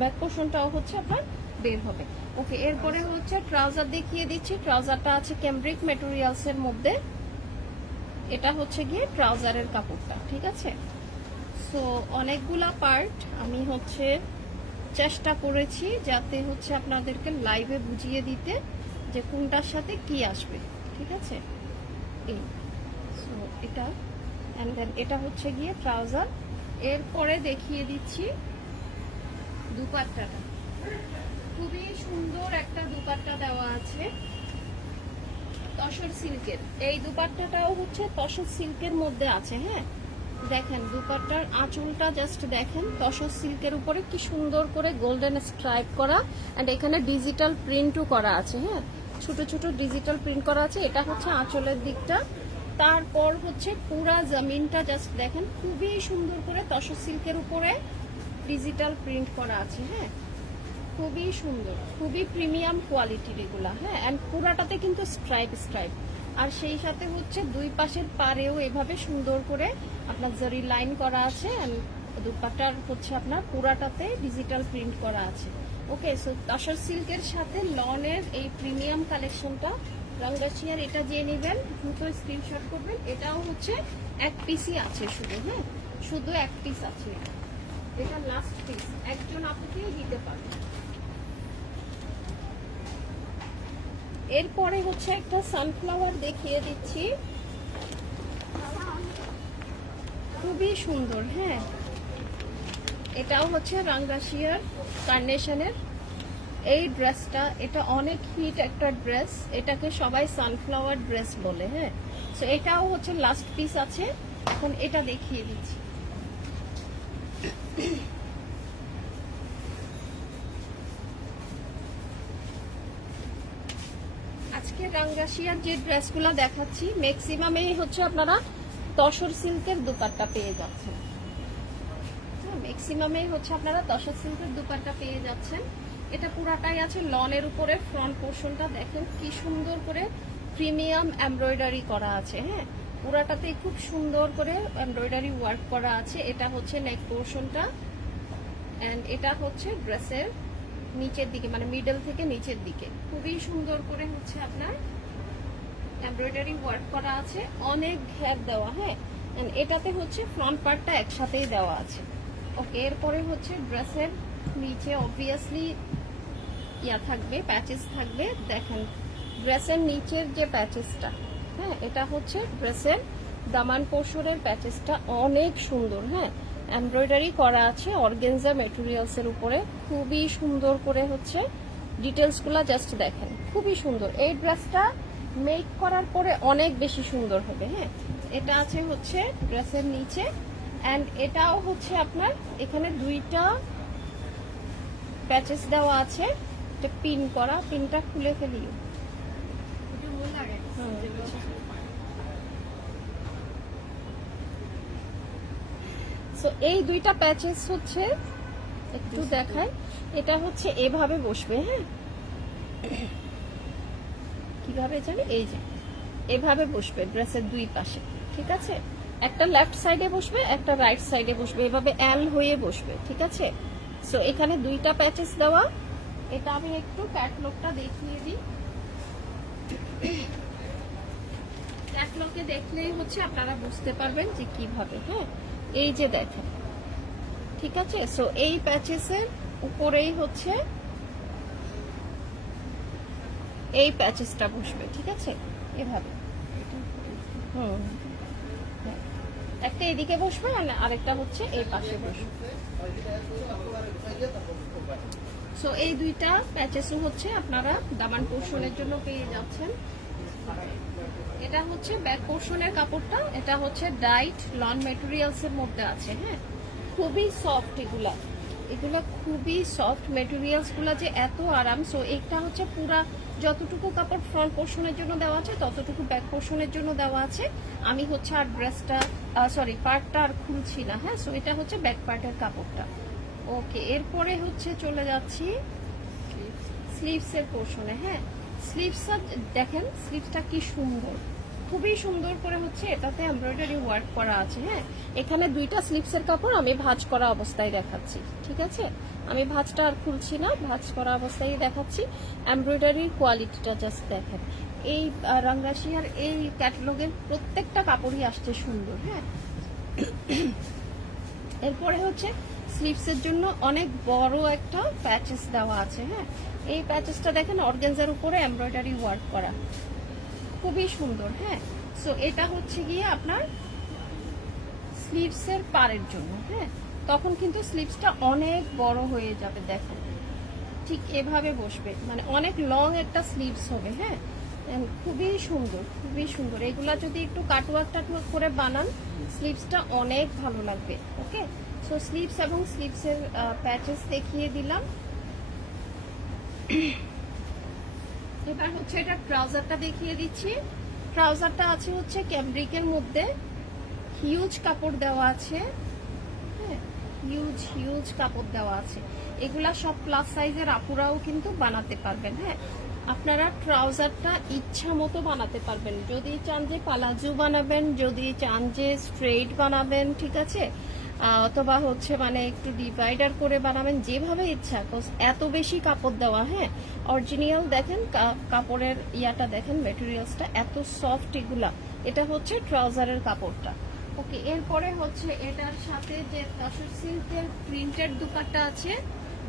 ব্যাক পোর্শনটাও হচ্ছে আপনার বের হবে। ওকে, এরপরে হচ্ছে ট্রাউজার দেখিয়ে দিচ্ছি। ট্রাউজারটা আছে ক্যামব্রিক ম্যাটেরিয়ালস এর মধ্যে। এটা হচ্ছে গিয়ে ট্রাউজারের কাপড়টা, ঠিক আছে। সো অনেকগুলা পার্ট আমি হচ্ছে চেষ্টা করেছি যাতে হচ্ছে আপনাদেরকে লাইভে বুঝিয়ে দিতে যে কোনটার সাথে কি আসবে, ঠিক আছে। এই সো এটা এন্ড দেন এটা হচ্ছে গিয়ে ট্রাউজার। এরপরে দেখিয়ে দিচ্ছি দুপাট্টাটা। খুবই সুন্দর একটা দুপাট্টা দেওয়া আছে তসর সিল্কের। এই দুপাট্টাটাও হচ্ছে তসর সিল্কের মধ্যে আছে। হ্যাঁ, দেখেন দুপাট্টার আঁচলটা জাস্ট দেখেন, তসর সিল্কের উপরে কি সুন্দর করে গোল্ডেন স্ট্রাইপ করা, এন্ড এখানে ডিজিটাল প্রিন্টও করা আছে। হ্যাঁ, ছোট ছোট ডিজিটাল প্রিন্ট করা আছে। এটা হচ্ছে আঁচলের দিকটা। তারপর হচ্ছে পুরা জমিনটা জাস্ট দেখেন, খুবই সুন্দর করে তসর সিল্কের উপরে ডিজিটাল প্রিন্ট করা আছে। হ্যাঁ, খুবই সুন্দর, খুবই প্রিমিয়াম কোয়ালিটির এগুলা। হ্যাঁ, এন্ড পুরাটাতে কিন্তু স্ট্রাইপ স্ট্রাইপ, আর সেই সাথে হচ্ছে দুই পাশের পাড়েও এভাবে সুন্দর করে আপনার জারি লাইন করা আছে, এন্ড দুপাট্টার হচ্ছে আপনার পুরাটাতে ডিজিটাল প্রিন্ট করা আছে। ওকে, সো তসর সিল্কের সাথে লনের এই প্রিমিয়াম কালেকশনটা রাঙ্গাচিয়ার, এটা যে নেবেন দ্রুত স্ক্রিনশট করবেন। এটাও হচ্ছে এক পিসই আছে শুধু। হ্যাঁ, শুধু এক পিস আছে, এটা লাস্ট পিস, একজন আপনাকেই দিতে পারবেন। এরপরে হচ্ছে একটা সানফ্লাওয়ার দেখিয়ে দিচ্ছি, খুবই সুন্দর। হ্যাঁ, এটাও হচ্ছে রাঙ্গাচিয়ার কার্নেশনের এই ড্রেসটা, এটা অনেক হিট একটা ড্রেস, এটাকে সবাই সানফ্লাওয়ার ড্রেস বলে। হ্যাঁ, সো এটাও হচ্ছে লাস্ট পিস আছে। এখন এটা দেখিয়ে দিচ্ছি। আজকে রাঙ্গাশিয়ার যে ড্রেসগুলো দেখাচ্ছি ম্যাক্সিমামেই হচ্ছে আপনারা তসর সিল্কের দুপাট্টা পেয়ে যাচ্ছেন। ম্যাক্সিমামেই হচ্ছে আপনারা তসর সিল্কের দুপাট্টা পেয়ে যাচ্ছেন। এটা পুরাটাই আছে লনের উপরে। ফ্রন্ট পোর্শনটা দেখেন কি সুন্দর করে প্রিমিয়াম এমব্রয়ডারি করা আছে। হ্যাঁ, পুরাটাতে খুব সুন্দর করে এমব্রয়ডারি ওয়ার্ক করা আছে। এটা হচ্ছে নেক পোর্শনটা, এন্ড এটা হচ্ছে ড্রেসের নিচের দিকে, মানে মিডল থেকে নিচের দিকে খুবই সুন্দর করে হচ্ছে আপনার এমব্রয়ডারি ওয়ার্ক করা আছে, অনেক ঘের দেওয়া। হ্যাঁ, এন্ড এটাতে হচ্ছে ফ্রন্ট পার্টটা একসাথেই দেওয়া আছে। ওকে, এরপরে হচ্ছে ড্রেসের নিচে অবভিয়াসলি ইয়া থাকবে, প্যাচেস থাকবে। দেখেন ড্রেসের নিচের যে প্যাচেসটা, হ্যাঁ, এটা হচ্ছে ড্রেসের দামান পোর্শনের প্যাচেসটা অনেক সুন্দর। হ্যাঁ, এমব্রয়ডারি করা আছে অর্গানজা ম্যাটেরিয়ালস এর উপরে, খুবই সুন্দর করে হচ্ছে ডিটেলসগুলো জাস্ট দেখেন, খুবই সুন্দর। এই ড্রেসটা মেক করার পরে অনেক বেশি সুন্দর হবে। হ্যাঁ, এটা আছে হচ্ছে ড্রেসের নিচে, এন্ড এটাও হচ্ছে আপনার এখানে দুইটা প্যাচেস দেওয়া আছে, এটা পিন করা। পিনটা খুলে ফেলিও। সো এই দুইটা প্যাচেস হচ্ছে একটু দেখায়, এটা হচ্ছে এভাবে বসবে। হ্যাঁ, কিভাবে জানি, এই যে এভাবে বসবে ড্রেসের দুই পাশে। ঠিক আছে, একটা লেফট সাইডে বসবে, একটা রাইট সাইডে বসবে, এভাবে এল হয়ে বসবে। ঠিক আছে, সো এখানে দুইটা প্যাচেস দেওয়া। এটা আমি একটু ক্যাটলগটা দেখিয়ে দিই। ক্যাটলগে দেখলেই হচ্ছে আপনারা বুঝতে পারবেন যে কিভাবে। হ্যাঁ, এই যে দেখেন, ঠিক আছে। সো এই প্যাচেসের উপরেই হচ্ছে এই প্যাচেসটা বসবে। ঠিক আছে, এভাবে। একটা এদিকে বসবে আর আরেকটা হচ্ছে এই পাশে বসবে। সো এই দুইটা প্যাচেসও হচ্ছে আপনারা দামান পোর্শনের জন্য পেয়ে যাচ্ছেন। এটা হচ্ছে ব্যাক পোর্শনের কাপড়টা, এটা হচ্ছে ডাইট লন ম্যাটেরিয়ালস এর মধ্যে আছে। হ্যাঁ, খুবই সফট এগুলা, এগুলা খুবই সফট ম্যাটেরিয়ালস গুলা, যে এত আরাম। সো এটা হচ্ছে পুরা যতটুকু কাপড় ফ্রন্ট পোর্শনের জন্য দেওয়া আছে ততটুকু ব্যাক পোর্শনের জন্য দেওয়া আছে। আমি হচ্ছে আর ড্রেসটা পার্টটা আর খুলছি না। হ্যাঁ, সো এটা হচ্ছে ব্যাক পার্টের কাপড়টা। ওকে, এরপরে হচ্ছে চলে যাচ্ছি স্লিভস এর পোর্শনে। হ্যাঁ, স্লিভসটা দেখেন, স্লিভসটা কি সুন্দর, খুবই সুন্দর করে হচ্ছে এটাতে এমব্রয়ডারি ওয়ার্ক করা আছে। হ্যাঁ, এখানে দুইটা স্লিভসের কাপড় আমি ভাঁজ করা অবস্থায় দেখাচ্ছি। ঠিক আছে, আমি ভাঁজটা আর খুলছি না, ভাঁজ করা অবস্থায় দেখাচ্ছি। এমব্রয়ডারির কোয়ালিটিটা জাস্ট দেখেন। এই রাঙ্গাশিয়ার এই ক্যাটালগের প্রত্যেকটা কাপড়ই আসছে সুন্দর। হ্যাঁ, এরপরে হচ্ছে স্লিভসের জন্য অনেক বড় একটা প্যাচেস দেওয়া আছে। হ্যাঁ, এই প্যাচেসটা দেখেন অর্গানজার উপরে এমব্রয়ডারি ওয়ার্ক করা, খুবই সুন্দর। হ্যাঁ, সো এটা হচ্ছে গিয়ে আপনার স্লিভসের পাড়ের জন্য। হ্যাঁ, তখন কিন্তু স্লিভসটা অনেক বড় হয়ে যাবে। দেখেন ঠিক এভাবে বসবে, মানে অনেক লং একটা স্লিভস হবে। হ্যাঁ, খুবই সুন্দর, খুবই সুন্দর। এগুলা যদি একটু কাটওয়ার্ক টাটওয়ার্ক করে বানান স্লিভসটা অনেক ভালো লাগবে। ওকে, সো স্লিভস এবং স্লিভসের প্যাচেস দেখিয়ে দিলাম। এবার হচ্ছে এটা ট্রাউজারটা দেখিয়ে দিচ্ছি। ট্রাউজারটা আছে হচ্ছে ক্যামব্রিকের মধ্যে, হিউজ কাপড় দেওয়া আছে। হ্যাঁ, হিউজ কাপড় দেওয়া আছে। এগুলা সব প্লাস সাইজের আপুরাও কিন্তু বানাতে পারবেন। হ্যাঁ, আপনারা ট্রাউজারটা ইচ্ছা মতো বানাতে পারবেন। যদি চান যে পালাজু বানাবেন, যদি চান যে স্ট্রেট বানাবেন, ঠিক আছে, অথবা হচ্ছে মানে একটু ডিভাইডার করে বানাবেন, যেভাবে ইচ্ছা। এত বেশি কাপড় দেওয়া। হ্যাঁ, অরিজিনাল দেখেন কাপড়ের ইয়াটা দেখেন, মেটেরিয়ালসটা এত সফট এগুলা। এটা হচ্ছে ট্রাউজারের কাপড়টা। ওকে, এরপরে হচ্ছে এটার সাথে যে তসর সিল্কের প্রিন্টেড দুপাট্টা আছে,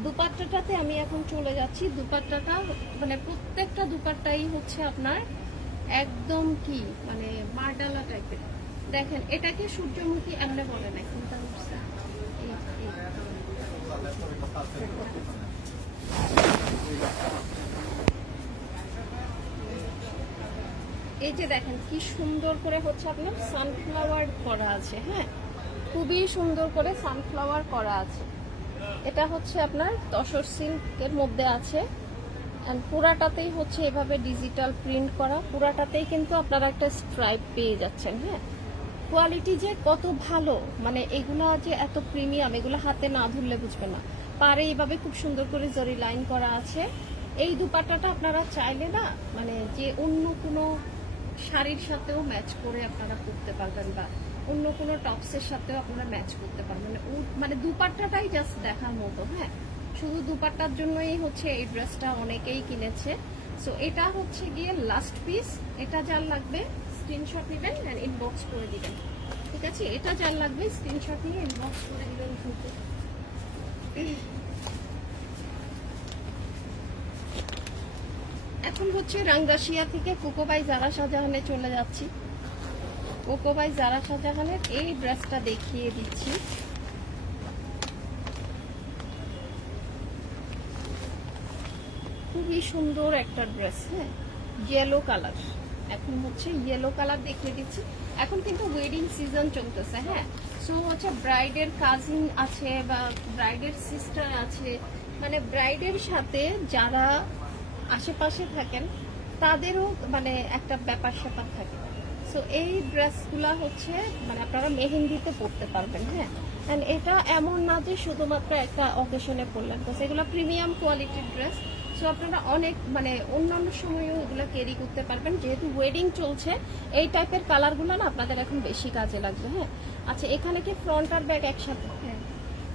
দুপাট্টাটাতে আমি এখন চলে যাচ্ছি। দুপাট্টাটা মানে প্রত্যেকটা দুপাট্টাই হচ্ছে আপনার একদম কি মানে মার্ডালা টাইপের। দেখেন এটাকে সূর্যমুখী এমনি বলে না, কিন্তু এই যে দেখেন কি সুন্দর করে হচ্ছে আপনার সানফ্লাওয়ার করা আছে, হ্যাঁ খুবই সুন্দর করে সানফ্লাওয়ার করা আছে। এটা হচ্ছে আপনার তসর সিল্কের মধ্যে আছে, অ্যান্ড পুরাটাতেই হচ্ছে এভাবে ডিজিটাল প্রিন্ট করা, পুরাটাতেই কিন্তু আপনারা একটা স্ট্রাইপ পেয়ে যাচ্ছেন। হ্যাঁ কোয়ালিটি যে কত ভালো, মানে এগুলো যে এত প্রিমিয়াম, এগুলো হাতে না ধরলে বুঝবে না। পারে এইভাবে খুব সুন্দর করে জরি লাইন করা আছে। এই দুপাট্টাটা আপনারা চাইলে না মানে যে অন্য কোনো শাড়ির সাথেও ম্যাচ করে আপনারা করতে পারবেন, বা অন্য কোনো টপসের সাথেও আপনারা ম্যাচ করতে পারবেন। মানে দুপাট্টাটাই জাস্ট দেখার মতো। হ্যাঁ শুধু দুপাট্টার জন্যই হচ্ছে এই ড্রেসটা অনেকেই কিনেছে। সো এটা হচ্ছে গিয়ে লাস্ট পিস। এটা যার লাগবে স্ক্রিনশট নেবেন এন্ড ইনবক্স করে দিবেন, ঠিক আছে? এটা যার লাগবে স্ক্রিনশট নিয়ে ইনবক্স করে দিবেন কিন্তু। এখন হচ্ছে রাঙ্গাশিয়া থেকে কোকোবাই জারা শাহজাহানে চলে যাচ্ছি। কোকোবাই জারা শাহজাহানের এই ড্রেসটা দেখিয়ে দিচ্ছি। খুবই সুন্দর একটা ড্রেস, হ্যাঁ ইয়েলো কালার। এখন হচ্ছে ইয়েলো কালার দেখিয়ে দিচ্ছি। এখন কিন্তু ওয়েডিং সিজন চলতেছে, হ্যাঁ সো হচ্ছে ব্রাইডের কাজিন আছে বা ব্রাইডের সিস্টার আছে, মানে ব্রাইডের সাথে যারা আশেপাশে থাকেন তাদেরও মানে একটা ব্যাপার স্যাপার থাকে। সো এই ড্রেসগুলা হচ্ছে মানে আপনারা মেহেন্দিতে পরতে পারবেন। হ্যাঁ অ্যান্ড এটা এমন না যে শুধুমাত্র একটা অকেশনে পরলেন, তো সেগুলো প্রিমিয়াম কোয়ালিটির ড্রেস। সো আপনারা অনেক মানে অন্যান্য সময়েও এগুলো ক্যারি করতে পারবেন। যেহেতু ওয়েডিং চলছে এই টাইপের কালারগুলো না আপনাদের এখন বেশি কাজে লাগবে। হ্যাঁ আচ্ছা এখানে কি ফ্রন্ট আর ব্যাক একসাথে? হ্যাঁ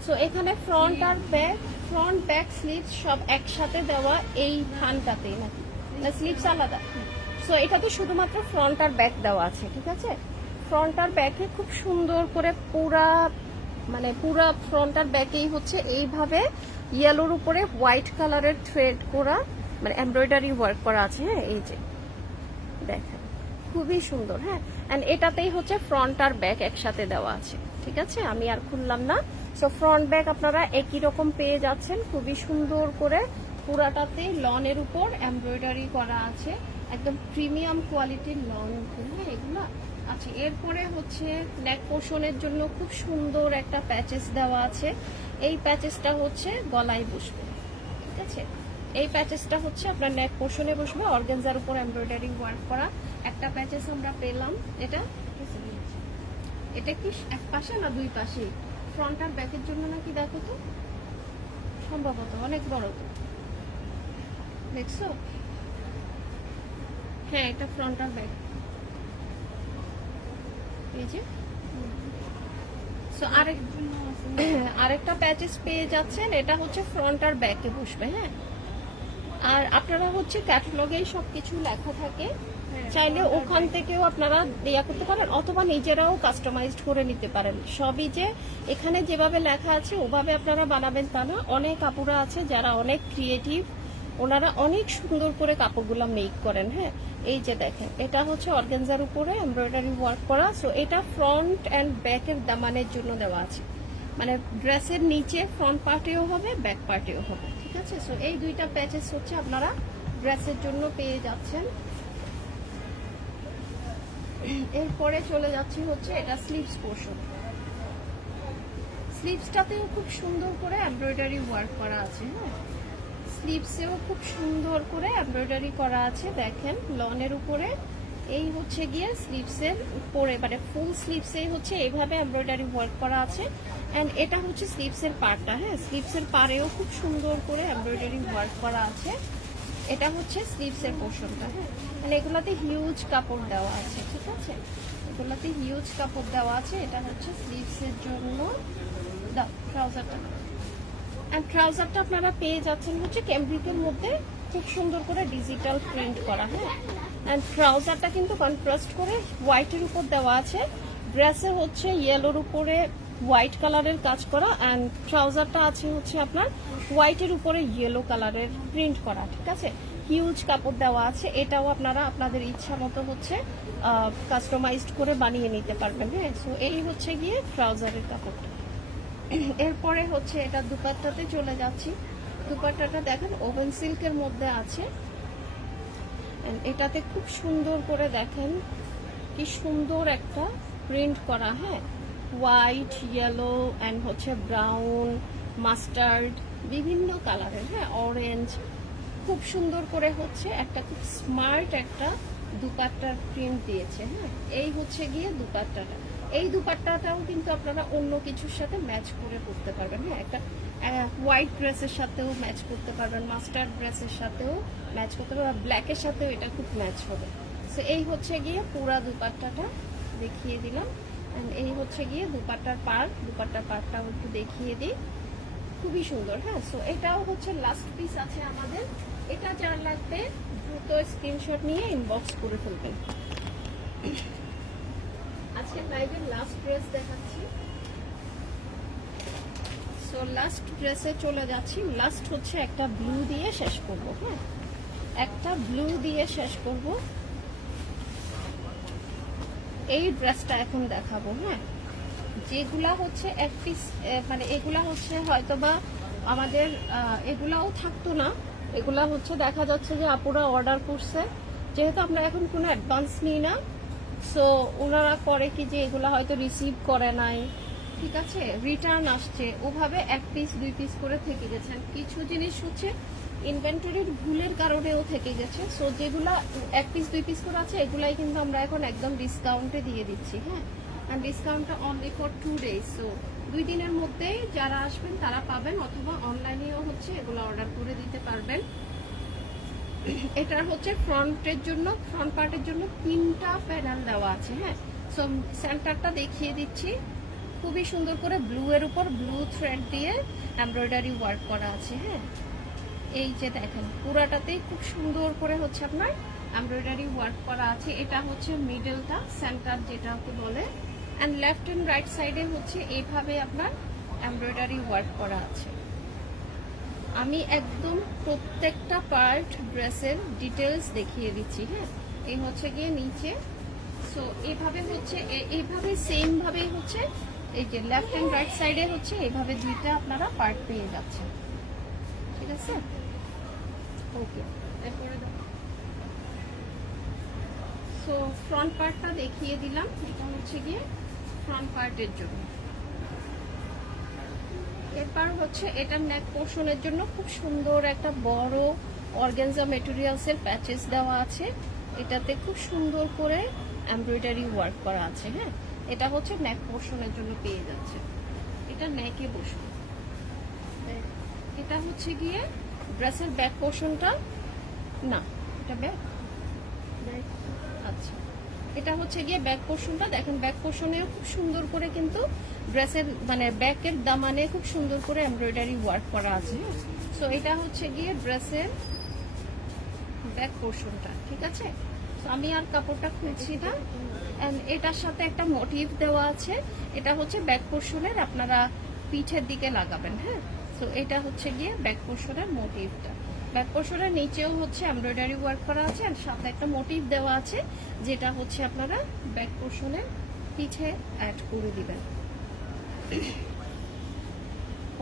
সো এখানে ফ্রন্ট আর ব্যাক, ফ্রন্ট ব্যাক স্লিভস সব একসাথে দেওয়া এই থানটাতেই নাকি না স্লিভস আলাদা? সো এটাতে শুধুমাত্র ফ্রন্ট আর ব্যাক দেওয়া আছে, ঠিক আছে? ফ্রন্ট আর ব্যাকে খুব সুন্দর করে পুরা মানে পুরা ফ্রন্ট আর ব্যাকেই হচ্ছে এইভাবে ইয়েলোর উপরে হোয়াইট কালারের থ্রেড করা মানে এমব্রয়ডারি ওয়ার্ক করা আছে। হ্যাঁ এই যে দেখেন খুবই সুন্দর। হ্যাঁ অ্যান্ড এটাতেই হচ্ছে ফ্রন্ট আর ব্যাক একসাথে দেওয়া আছে, ঠিক আছে? আমি আর খুললাম না। সো ফ্রন্ট ব্যাক আপনারা একই রকম পেয়ে যাচ্ছেন, খুবই সুন্দর করে পুরাটাতে লনের উপর এমব্রয়ডারি করা আছে, একদম প্রিমিয়াম কোয়ালিটির লন। হ্যাঁ এগুলা আচ্ছা এরপরে হচ্ছে নেক পোর্শনের জন্য খুব সুন্দর একটা প্যাচেস দেওয়া আছে। এই প্যাচেসটা হচ্ছে গলায় বসবে, ঠিক আছে? এই প্যাচেসটা হচ্ছে আপনার নেক পোর্শনে বসবে, অর্গানজার উপর এমব্রয়ডারি ওয়ার্ক করা একটা প্যাচেস আমরা পেলাম। এটা কি এক পাশে না দুই পাশে? ফ্রন্ট আর ব্যাকের জন্য নাকি, দেখো তো সম্ভবত অনেক বড় তো, দেখছো? হ্যাঁ এটা ফ্রন্ট আর ব্যাক, এই যে। সো আরেকটা প্যাচেস পেয়ে যাচ্ছেন, এটা হচ্ছে ফ্রন্ট আর ব্যাকে বসবে। হ্যাঁ আর আপনারা হচ্ছে ক্যাটালগেই সবকিছু লেখা থাকে, চাইলে ওখান থেকেও আপনারা দেয়া করতে পারেন অথবা নিজেরাও কাস্টমাইজড করে নিতে পারেন। সবই যে এখানে যেভাবে লেখা আছে ওভাবে আপনারা বানাবেন তা না। অনেক আপুরা আছে যারা অনেক ক্রিয়েটিভ, ওনারা অনেক সুন্দর করে কাপড়গুলো মেক করেন। হ্যাঁ এই যে দেখেন এটা হচ্ছে অর্গানজার উপরে এমব্রয়ডারি ওয়ার্ক করা। সো এটা ফ্রন্ট অ্যান্ড ব্যাকের দামানের জন্য দেওয়া আছে, মানে ড্রেসের নিচে ফ্রন্ট পার্টেও হবে ব্যাক পার্টেও হবে, ঠিক আছে? সো এই দুইটা প্যাচেস হচ্ছে আপনারা ড্রেসের জন্য পেয়ে যাচ্ছেন। এরপরে চলে যাচ্ছি হচ্ছে এটা স্লিভস পোর্শন। স্লিভসটাতেও খুব সুন্দর করে এমব্রয়ডারি ওয়ার্ক করা আছে। হ্যাঁ স্লিভসেও খুব সুন্দর করে এমব্রয়ডারি করা আছে, দেখেন লনের উপরে। এই হচ্ছে গিয়ে স্লিভসের উপরে মানে ফুল স্লিভসেই হচ্ছে এইভাবে এমব্রয়ডারি ওয়ার্ক করা আছে। অ্যান্ড এটা হচ্ছে স্লিভসের পাড়টা। হ্যাঁ স্লিভসের পাড়েও খুব সুন্দর করে এমব্রয়ডারি ওয়ার্ক করা আছে। এটা হচ্ছে স্লিভসের পোর্শনটা। হ্যাঁ মানে এগুলাতে হিউজ কাপড় দেওয়া আছে, ঠিক আছে? এগুলাতে হিউজ কাপড় দেওয়া আছে। এটা হচ্ছে স্লিভসের জন্য ট্রাউজারটা, অ্যান্ড ট্রাউজারটা আপনারা পেয়ে যাচ্ছেন হচ্ছে ক্যামব্রিকের মধ্যে খুব সুন্দর করে ডিজিটাল প্রিন্ট করা। হ্যাঁ অ্যান্ড ট্রাউজারটা কিন্তু কন্ট্রাস্ট করে হোয়াইটের উপর দেওয়া আছে। ড্রেসে হচ্ছে ইয়েলোর উপরে হোয়াইট কালারের কাজ করা, অ্যান্ড ট্রাউজারটা আছে হচ্ছে আপনার হোয়াইটের উপরে ইয়েলো কালারের প্রিন্ট করা, ঠিক আছে? হিউজ কাপড় দেওয়া আছে। এটাও আপনারা আপনাদের ইচ্ছা মতো হচ্ছে কাস্টমাইজড করে বানিয়ে নিতে পারবেন। হ্যাঁ সো এই হচ্ছে গিয়ে ট্রাউজারের কাপড়টা। এরপরে হচ্ছে এটা দুপাট্টাতে চলে যাচ্ছি। দুপাট্টাটা দেখেন ওভেন সিল্কের মধ্যে আছে। এটাতে খুব সুন্দর করে দেখেন কি সুন্দর একটা প্রিন্ট করা, হ্যাঁ, হোয়াইট, ইয়েলো অ্যান্ড হচ্ছে ব্রাউন, মাস্টার্ড, বিভিন্ন কালারের, হ্যাঁ, অরেঞ্জ, খুব সুন্দর করে হচ্ছে একটা খুব স্মার্ট একটা দুপাট্টার প্রিন্ট দিয়েছে। হ্যাঁ, এই হচ্ছে গিয়ে দুপাট্টাটা। এই দুপাট্টাটাও কিন্তু আপনারা অন্য কিছুর সাথে ম্যাচ করে পরতে পারবেন। হ্যাঁ, একটা হোয়াইট ড্রেসের সাথেও ম্যাচ করতে পারবেন, মাস্টার্ড ড্রেসের সাথেও ম্যাচ করতে পারবেন, ব্ল্যাকের সাথেও এটা খুব ম্যাচ হবে। সো এই হচ্ছে গিয়ে পুরা দুপাট্টাটা দেখিয়ে দিলাম। অ্যান্ড এই হচ্ছে গিয়ে দুপাট্টার পার্টটাও একটু দেখিয়ে দিই, খুবই সুন্দর। হ্যাঁ, সো এটাও হচ্ছে লাস্ট পিস আছে আমাদের। এটা যার লাগবে দ্রুত স্ক্রিনশট নিয়ে ইনবক্স করে ফেলবেন। আজকে লাইভের লাস্ট ড্রেস দেখাচ্ছি। সো লাস্ট ড্রেসে চলে যাচ্ছি। লাস্ট হচ্ছে একটা ব্লু দিয়ে শেষ করব। হ্যাঁ, একটা ব্লু দিয়ে শেষ করব। এই ড্রেসটা এখন দেখাবো। হ্যাঁ, যেগুলা হচ্ছে এক পিস, মানে এগুলা হচ্ছে হয়তোবা আমাদের এগুলাও থাকতো না, এগুলা হচ্ছে দেখা যাচ্ছে যে আপুরা অর্ডার করছে, যেহেতু আমরা এখন কোনো অ্যাডভান্স নিই না, সো ওনারা করে কি যে এগুলা হয়তো রিসিভ করে নাই, ঠিক আছে, রিটার্ন আসছে, ওভাবে এক পিস দুই পিস করে থেকে গেছে। কিছু জিনিস হচ্ছে ইনভেন্টরির ভুলের কারণেও থেকে গেছে। সো যেগুলা এক পিস দুই পিস করে আছে এগুলাই কিন্তু আমরা এখন একদম ডিসকাউন্টে দিয়ে দিচ্ছি। হ্যাঁ, and ডিসকাউন্টটা অনলি ফর 2 days। সো 2 দিনের মধ্যেই যারা আসবেন তারা পাবেন, অথবা অনলাইনেও হচ্ছে এগুলো অর্ডার করে দিতে পারবেন। এটার হচ্ছে ফ্রন্টের জন্য, ফ্রন্ট পার্টের জন্য 3টা প্যানেল দেওয়া আছে। হ্যাঁ, সো সেন্টারটা দেখিয়ে দিচ্ছি। খুবই সুন্দর করে ব্লু এর উপর ব্লু থ্রেড দিয়ে এমব্রয়ডারি ওয়ার্ক করা আছে। হ্যাঁ, এই যে দেখেন পুরাটাতেই খুব সুন্দর করে হচ্ছে আপনার এমব্রয়ডারি ওয়ার্ক করা আছে। এটা হচ্ছে মিডলটা, সেন্টার যেটাকে বলে, অ্যান্ড লেফট এন্ড রাইট সাইডে হচ্ছে এইভাবে আপনার এমব্রয়ডারি ওয়ার্ক করা আছে। আমি একদম প্রত্যেকটা পার্ট ড্রেসের ডিটেলস দেখিয়ে দিচ্ছি। হ্যাঁ, এই হচ্ছে গিয়ে নিচে। সো এইভাবে হচ্ছে এইভাবে সেম ভাবেই হচ্ছে এই যে লেফট এন্ড রাইট সাইডে হচ্ছে এইভাবে দুইটা আপনারা পার্ট পেয়ে যাচ্ছেন। ঠিক আছে, ওকে। এরপরে সো ফ্রন্ট পার্টটা দেখিয়ে দিলাম। এটা হচ্ছে গিয়ে ফ্রন্ট পার্টের জন্য। এরপর হচ্ছে এটা নেক পোর্শনের জন্য খুব সুন্দর একটা বড় অর্গানজা মেটেরিয়ালসের প্যাচেস দেওয়া আছে। এটাতে খুব সুন্দর করে এমব্রয়ডারি ওয়ার্ক করা আছে। হ্যাঁ, এটা হচ্ছে নেক পোর্শনের জন্য পেয়ে যাচ্ছে। এটা নেকে বসবে। এটা হচ্ছে গিয়ে ড্রেসের ব্যাক পোর্শনটা, না এটা ব্যাক, আচ্ছা, এটা হচ্ছে গিয়ে ব্যাক পোর্শনটা। দেখেন ব্যাক পোর্শনেও খুব সুন্দর করে কিন্তু ড্রেসের মানে ব্যাকের দামানে খুব সুন্দর করে এমব্রয়ডারি ওয়ার্ক করা আছে। সো এটা হচ্ছে গিয়ে ড্রেসের ব্যাক পোর্শনটা। ঠিক আছে, আমি আর কাপড়টা খুলছি না। এন্ড এটার সাথে একটা মোটিভ দেওয়া আছে। এটা হচ্ছে ব্যাক পোর্শনের, আপনারা পিঠের দিকে লাগাবেন। হ্যাঁ, সো এটা হচ্ছে গিয়ে ব্যাক পোর্শনের মোটিভটা। ব্যাক পোর্শনের নিচেও হচ্ছে এমব্রয়ডারি ওয়ার্ক করা আছে, আর সাথে একটা মোটিভ দেওয়া আছে যেটা হচ্ছে আপনারা ব্যাক পোর্শনের পিঠে অ্যাড করে দিবেন।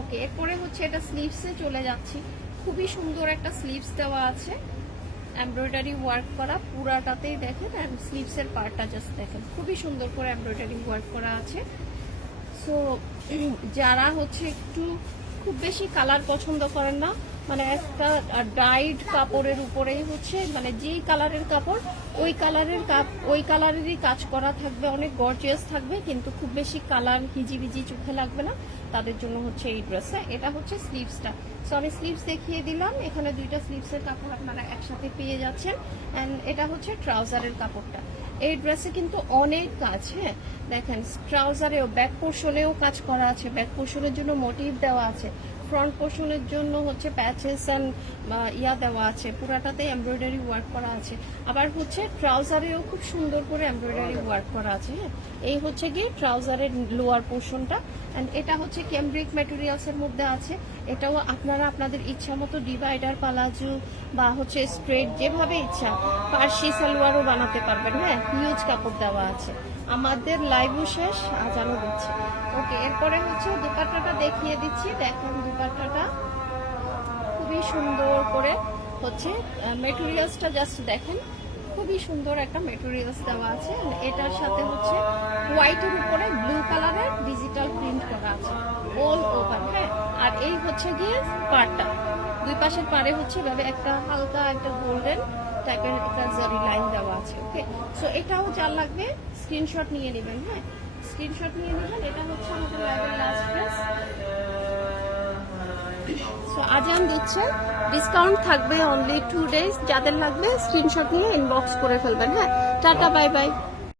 ওকে, এরপরে হচ্ছে এটা স্লিভসে চলে যাচ্ছি। খুবই সুন্দর একটা স্লিভস দেওয়া আছে, এমব্রয়ডারি ওয়ার্ক করা পুরাটাতেই দেখেন। অ্যান্ড স্লিভসের পার্টটা জাস্ট দেখেন, খুবই সুন্দর করে এমব্রয়ডারি ওয়ার্ক করা আছে। সো যারা হচ্ছে একটু খুব বেশি কালার পছন্দ করেন না, মানে একটা ডাইড কাপড়ের উপরেই হচ্ছে মানে যেই কালারের কাপড় ওই কালারেরই কাজ করা থাকবে, অনেক গর্জিয়াস থাকবে, কিন্তু খুব বেশি কালার হিজিবিজি চোখে লাগবে না, তাদের জন্য হচ্ছে এই ড্রেসটা। এটা হচ্ছে স্লিভসটা। সো আমি স্লিভস দেখিয়ে দিলাম। এখানে দুইটা স্লিভসের কাপড় আপনারা একসাথে পেয়ে যাচ্ছেন। অ্যান্ড এটা হচ্ছে ট্রাউজারের কাপড়টা। এই ড্রেসে কিন্তু অনেক কাজ। হ্যাঁ, দেখেন ট্রাউজারেও ব্যাক পোর্শনেও কাজ করা আছে, ব্যাক পোর্শনের জন্য মোটিভ দেওয়া আছে, ফ্রন্ট পোর্শনের জন্য হচ্ছে প্যাচেস অ্যান্ড দেওয়া আছে, পুরাটাতে এমব্রয়ডারি ওয়ার্ক করা আছে। আবার হচ্ছে ট্রাউজারেও খুব সুন্দর করে এমব্রয়ডারি ওয়ার্ক করা আছে। হ্যাঁ, এই হচ্ছে গিয়ে ট্রাউজারের লোয়ার পোর্শনটা। অ্যান্ড এটা হচ্ছে ক্যামব্রিক ম্যাটেরিয়ালসের মধ্যে আছে। এটাও আপনারা আপনাদের ইচ্ছা মতো ডিভাইডার, পালাজু বা হচ্ছে স্ট্রেট যেভাবে ইচ্ছা পার্সি সালোয়ারও বানাতে পারবেন। হ্যাঁ, হিউজ কাপড় দেওয়া আছে। আমাদের লাইভও শেষ, আজানও দিচ্ছে। ওকে, এরপরে হচ্ছে দুপাট্টাটা দেখিয়ে দিচ্ছি। দেখেন দুপাট্টাটা সুন্দর করে হচ্ছে মেটেরিয়ালসটা জাস্ট দেখেন, খুবই সুন্দর একটা মেটেরিয়ালস দেওয়া আছে। এটার সাথে হচ্ছে হোয়াইটের উপরে ব্লু কালারের ডিজিটাল প্রিন্ট করা আছে অল ওভার। হ্যাঁ, আর এই হচ্ছে গিয়ে পাড়টা, দুই পাশের পাড়ে হচ্ছে এভাবে একটা হালকা একটা গোল্ডেন টাইপের একটা জারি লাইন দেওয়া আছে। ওকে, সো এটাও যার লাগবে স্ক্রিনশট নিয়ে নেবেন। হ্যাঁ, স্ক্রিনশট নিয়ে নেবেন। এটা হচ্ছে আমাদের লাইভের লাস্ট ড্রেস। সো আজান দিচ্ছে, ডিসকাউন্ট থাকবে অনলি 2 days। যাদের লাগবে স্ক্রিনশট নিয়ে ইনবক্স করে ফেলবেন। হ্যাঁ, টাটা, বাই বাই।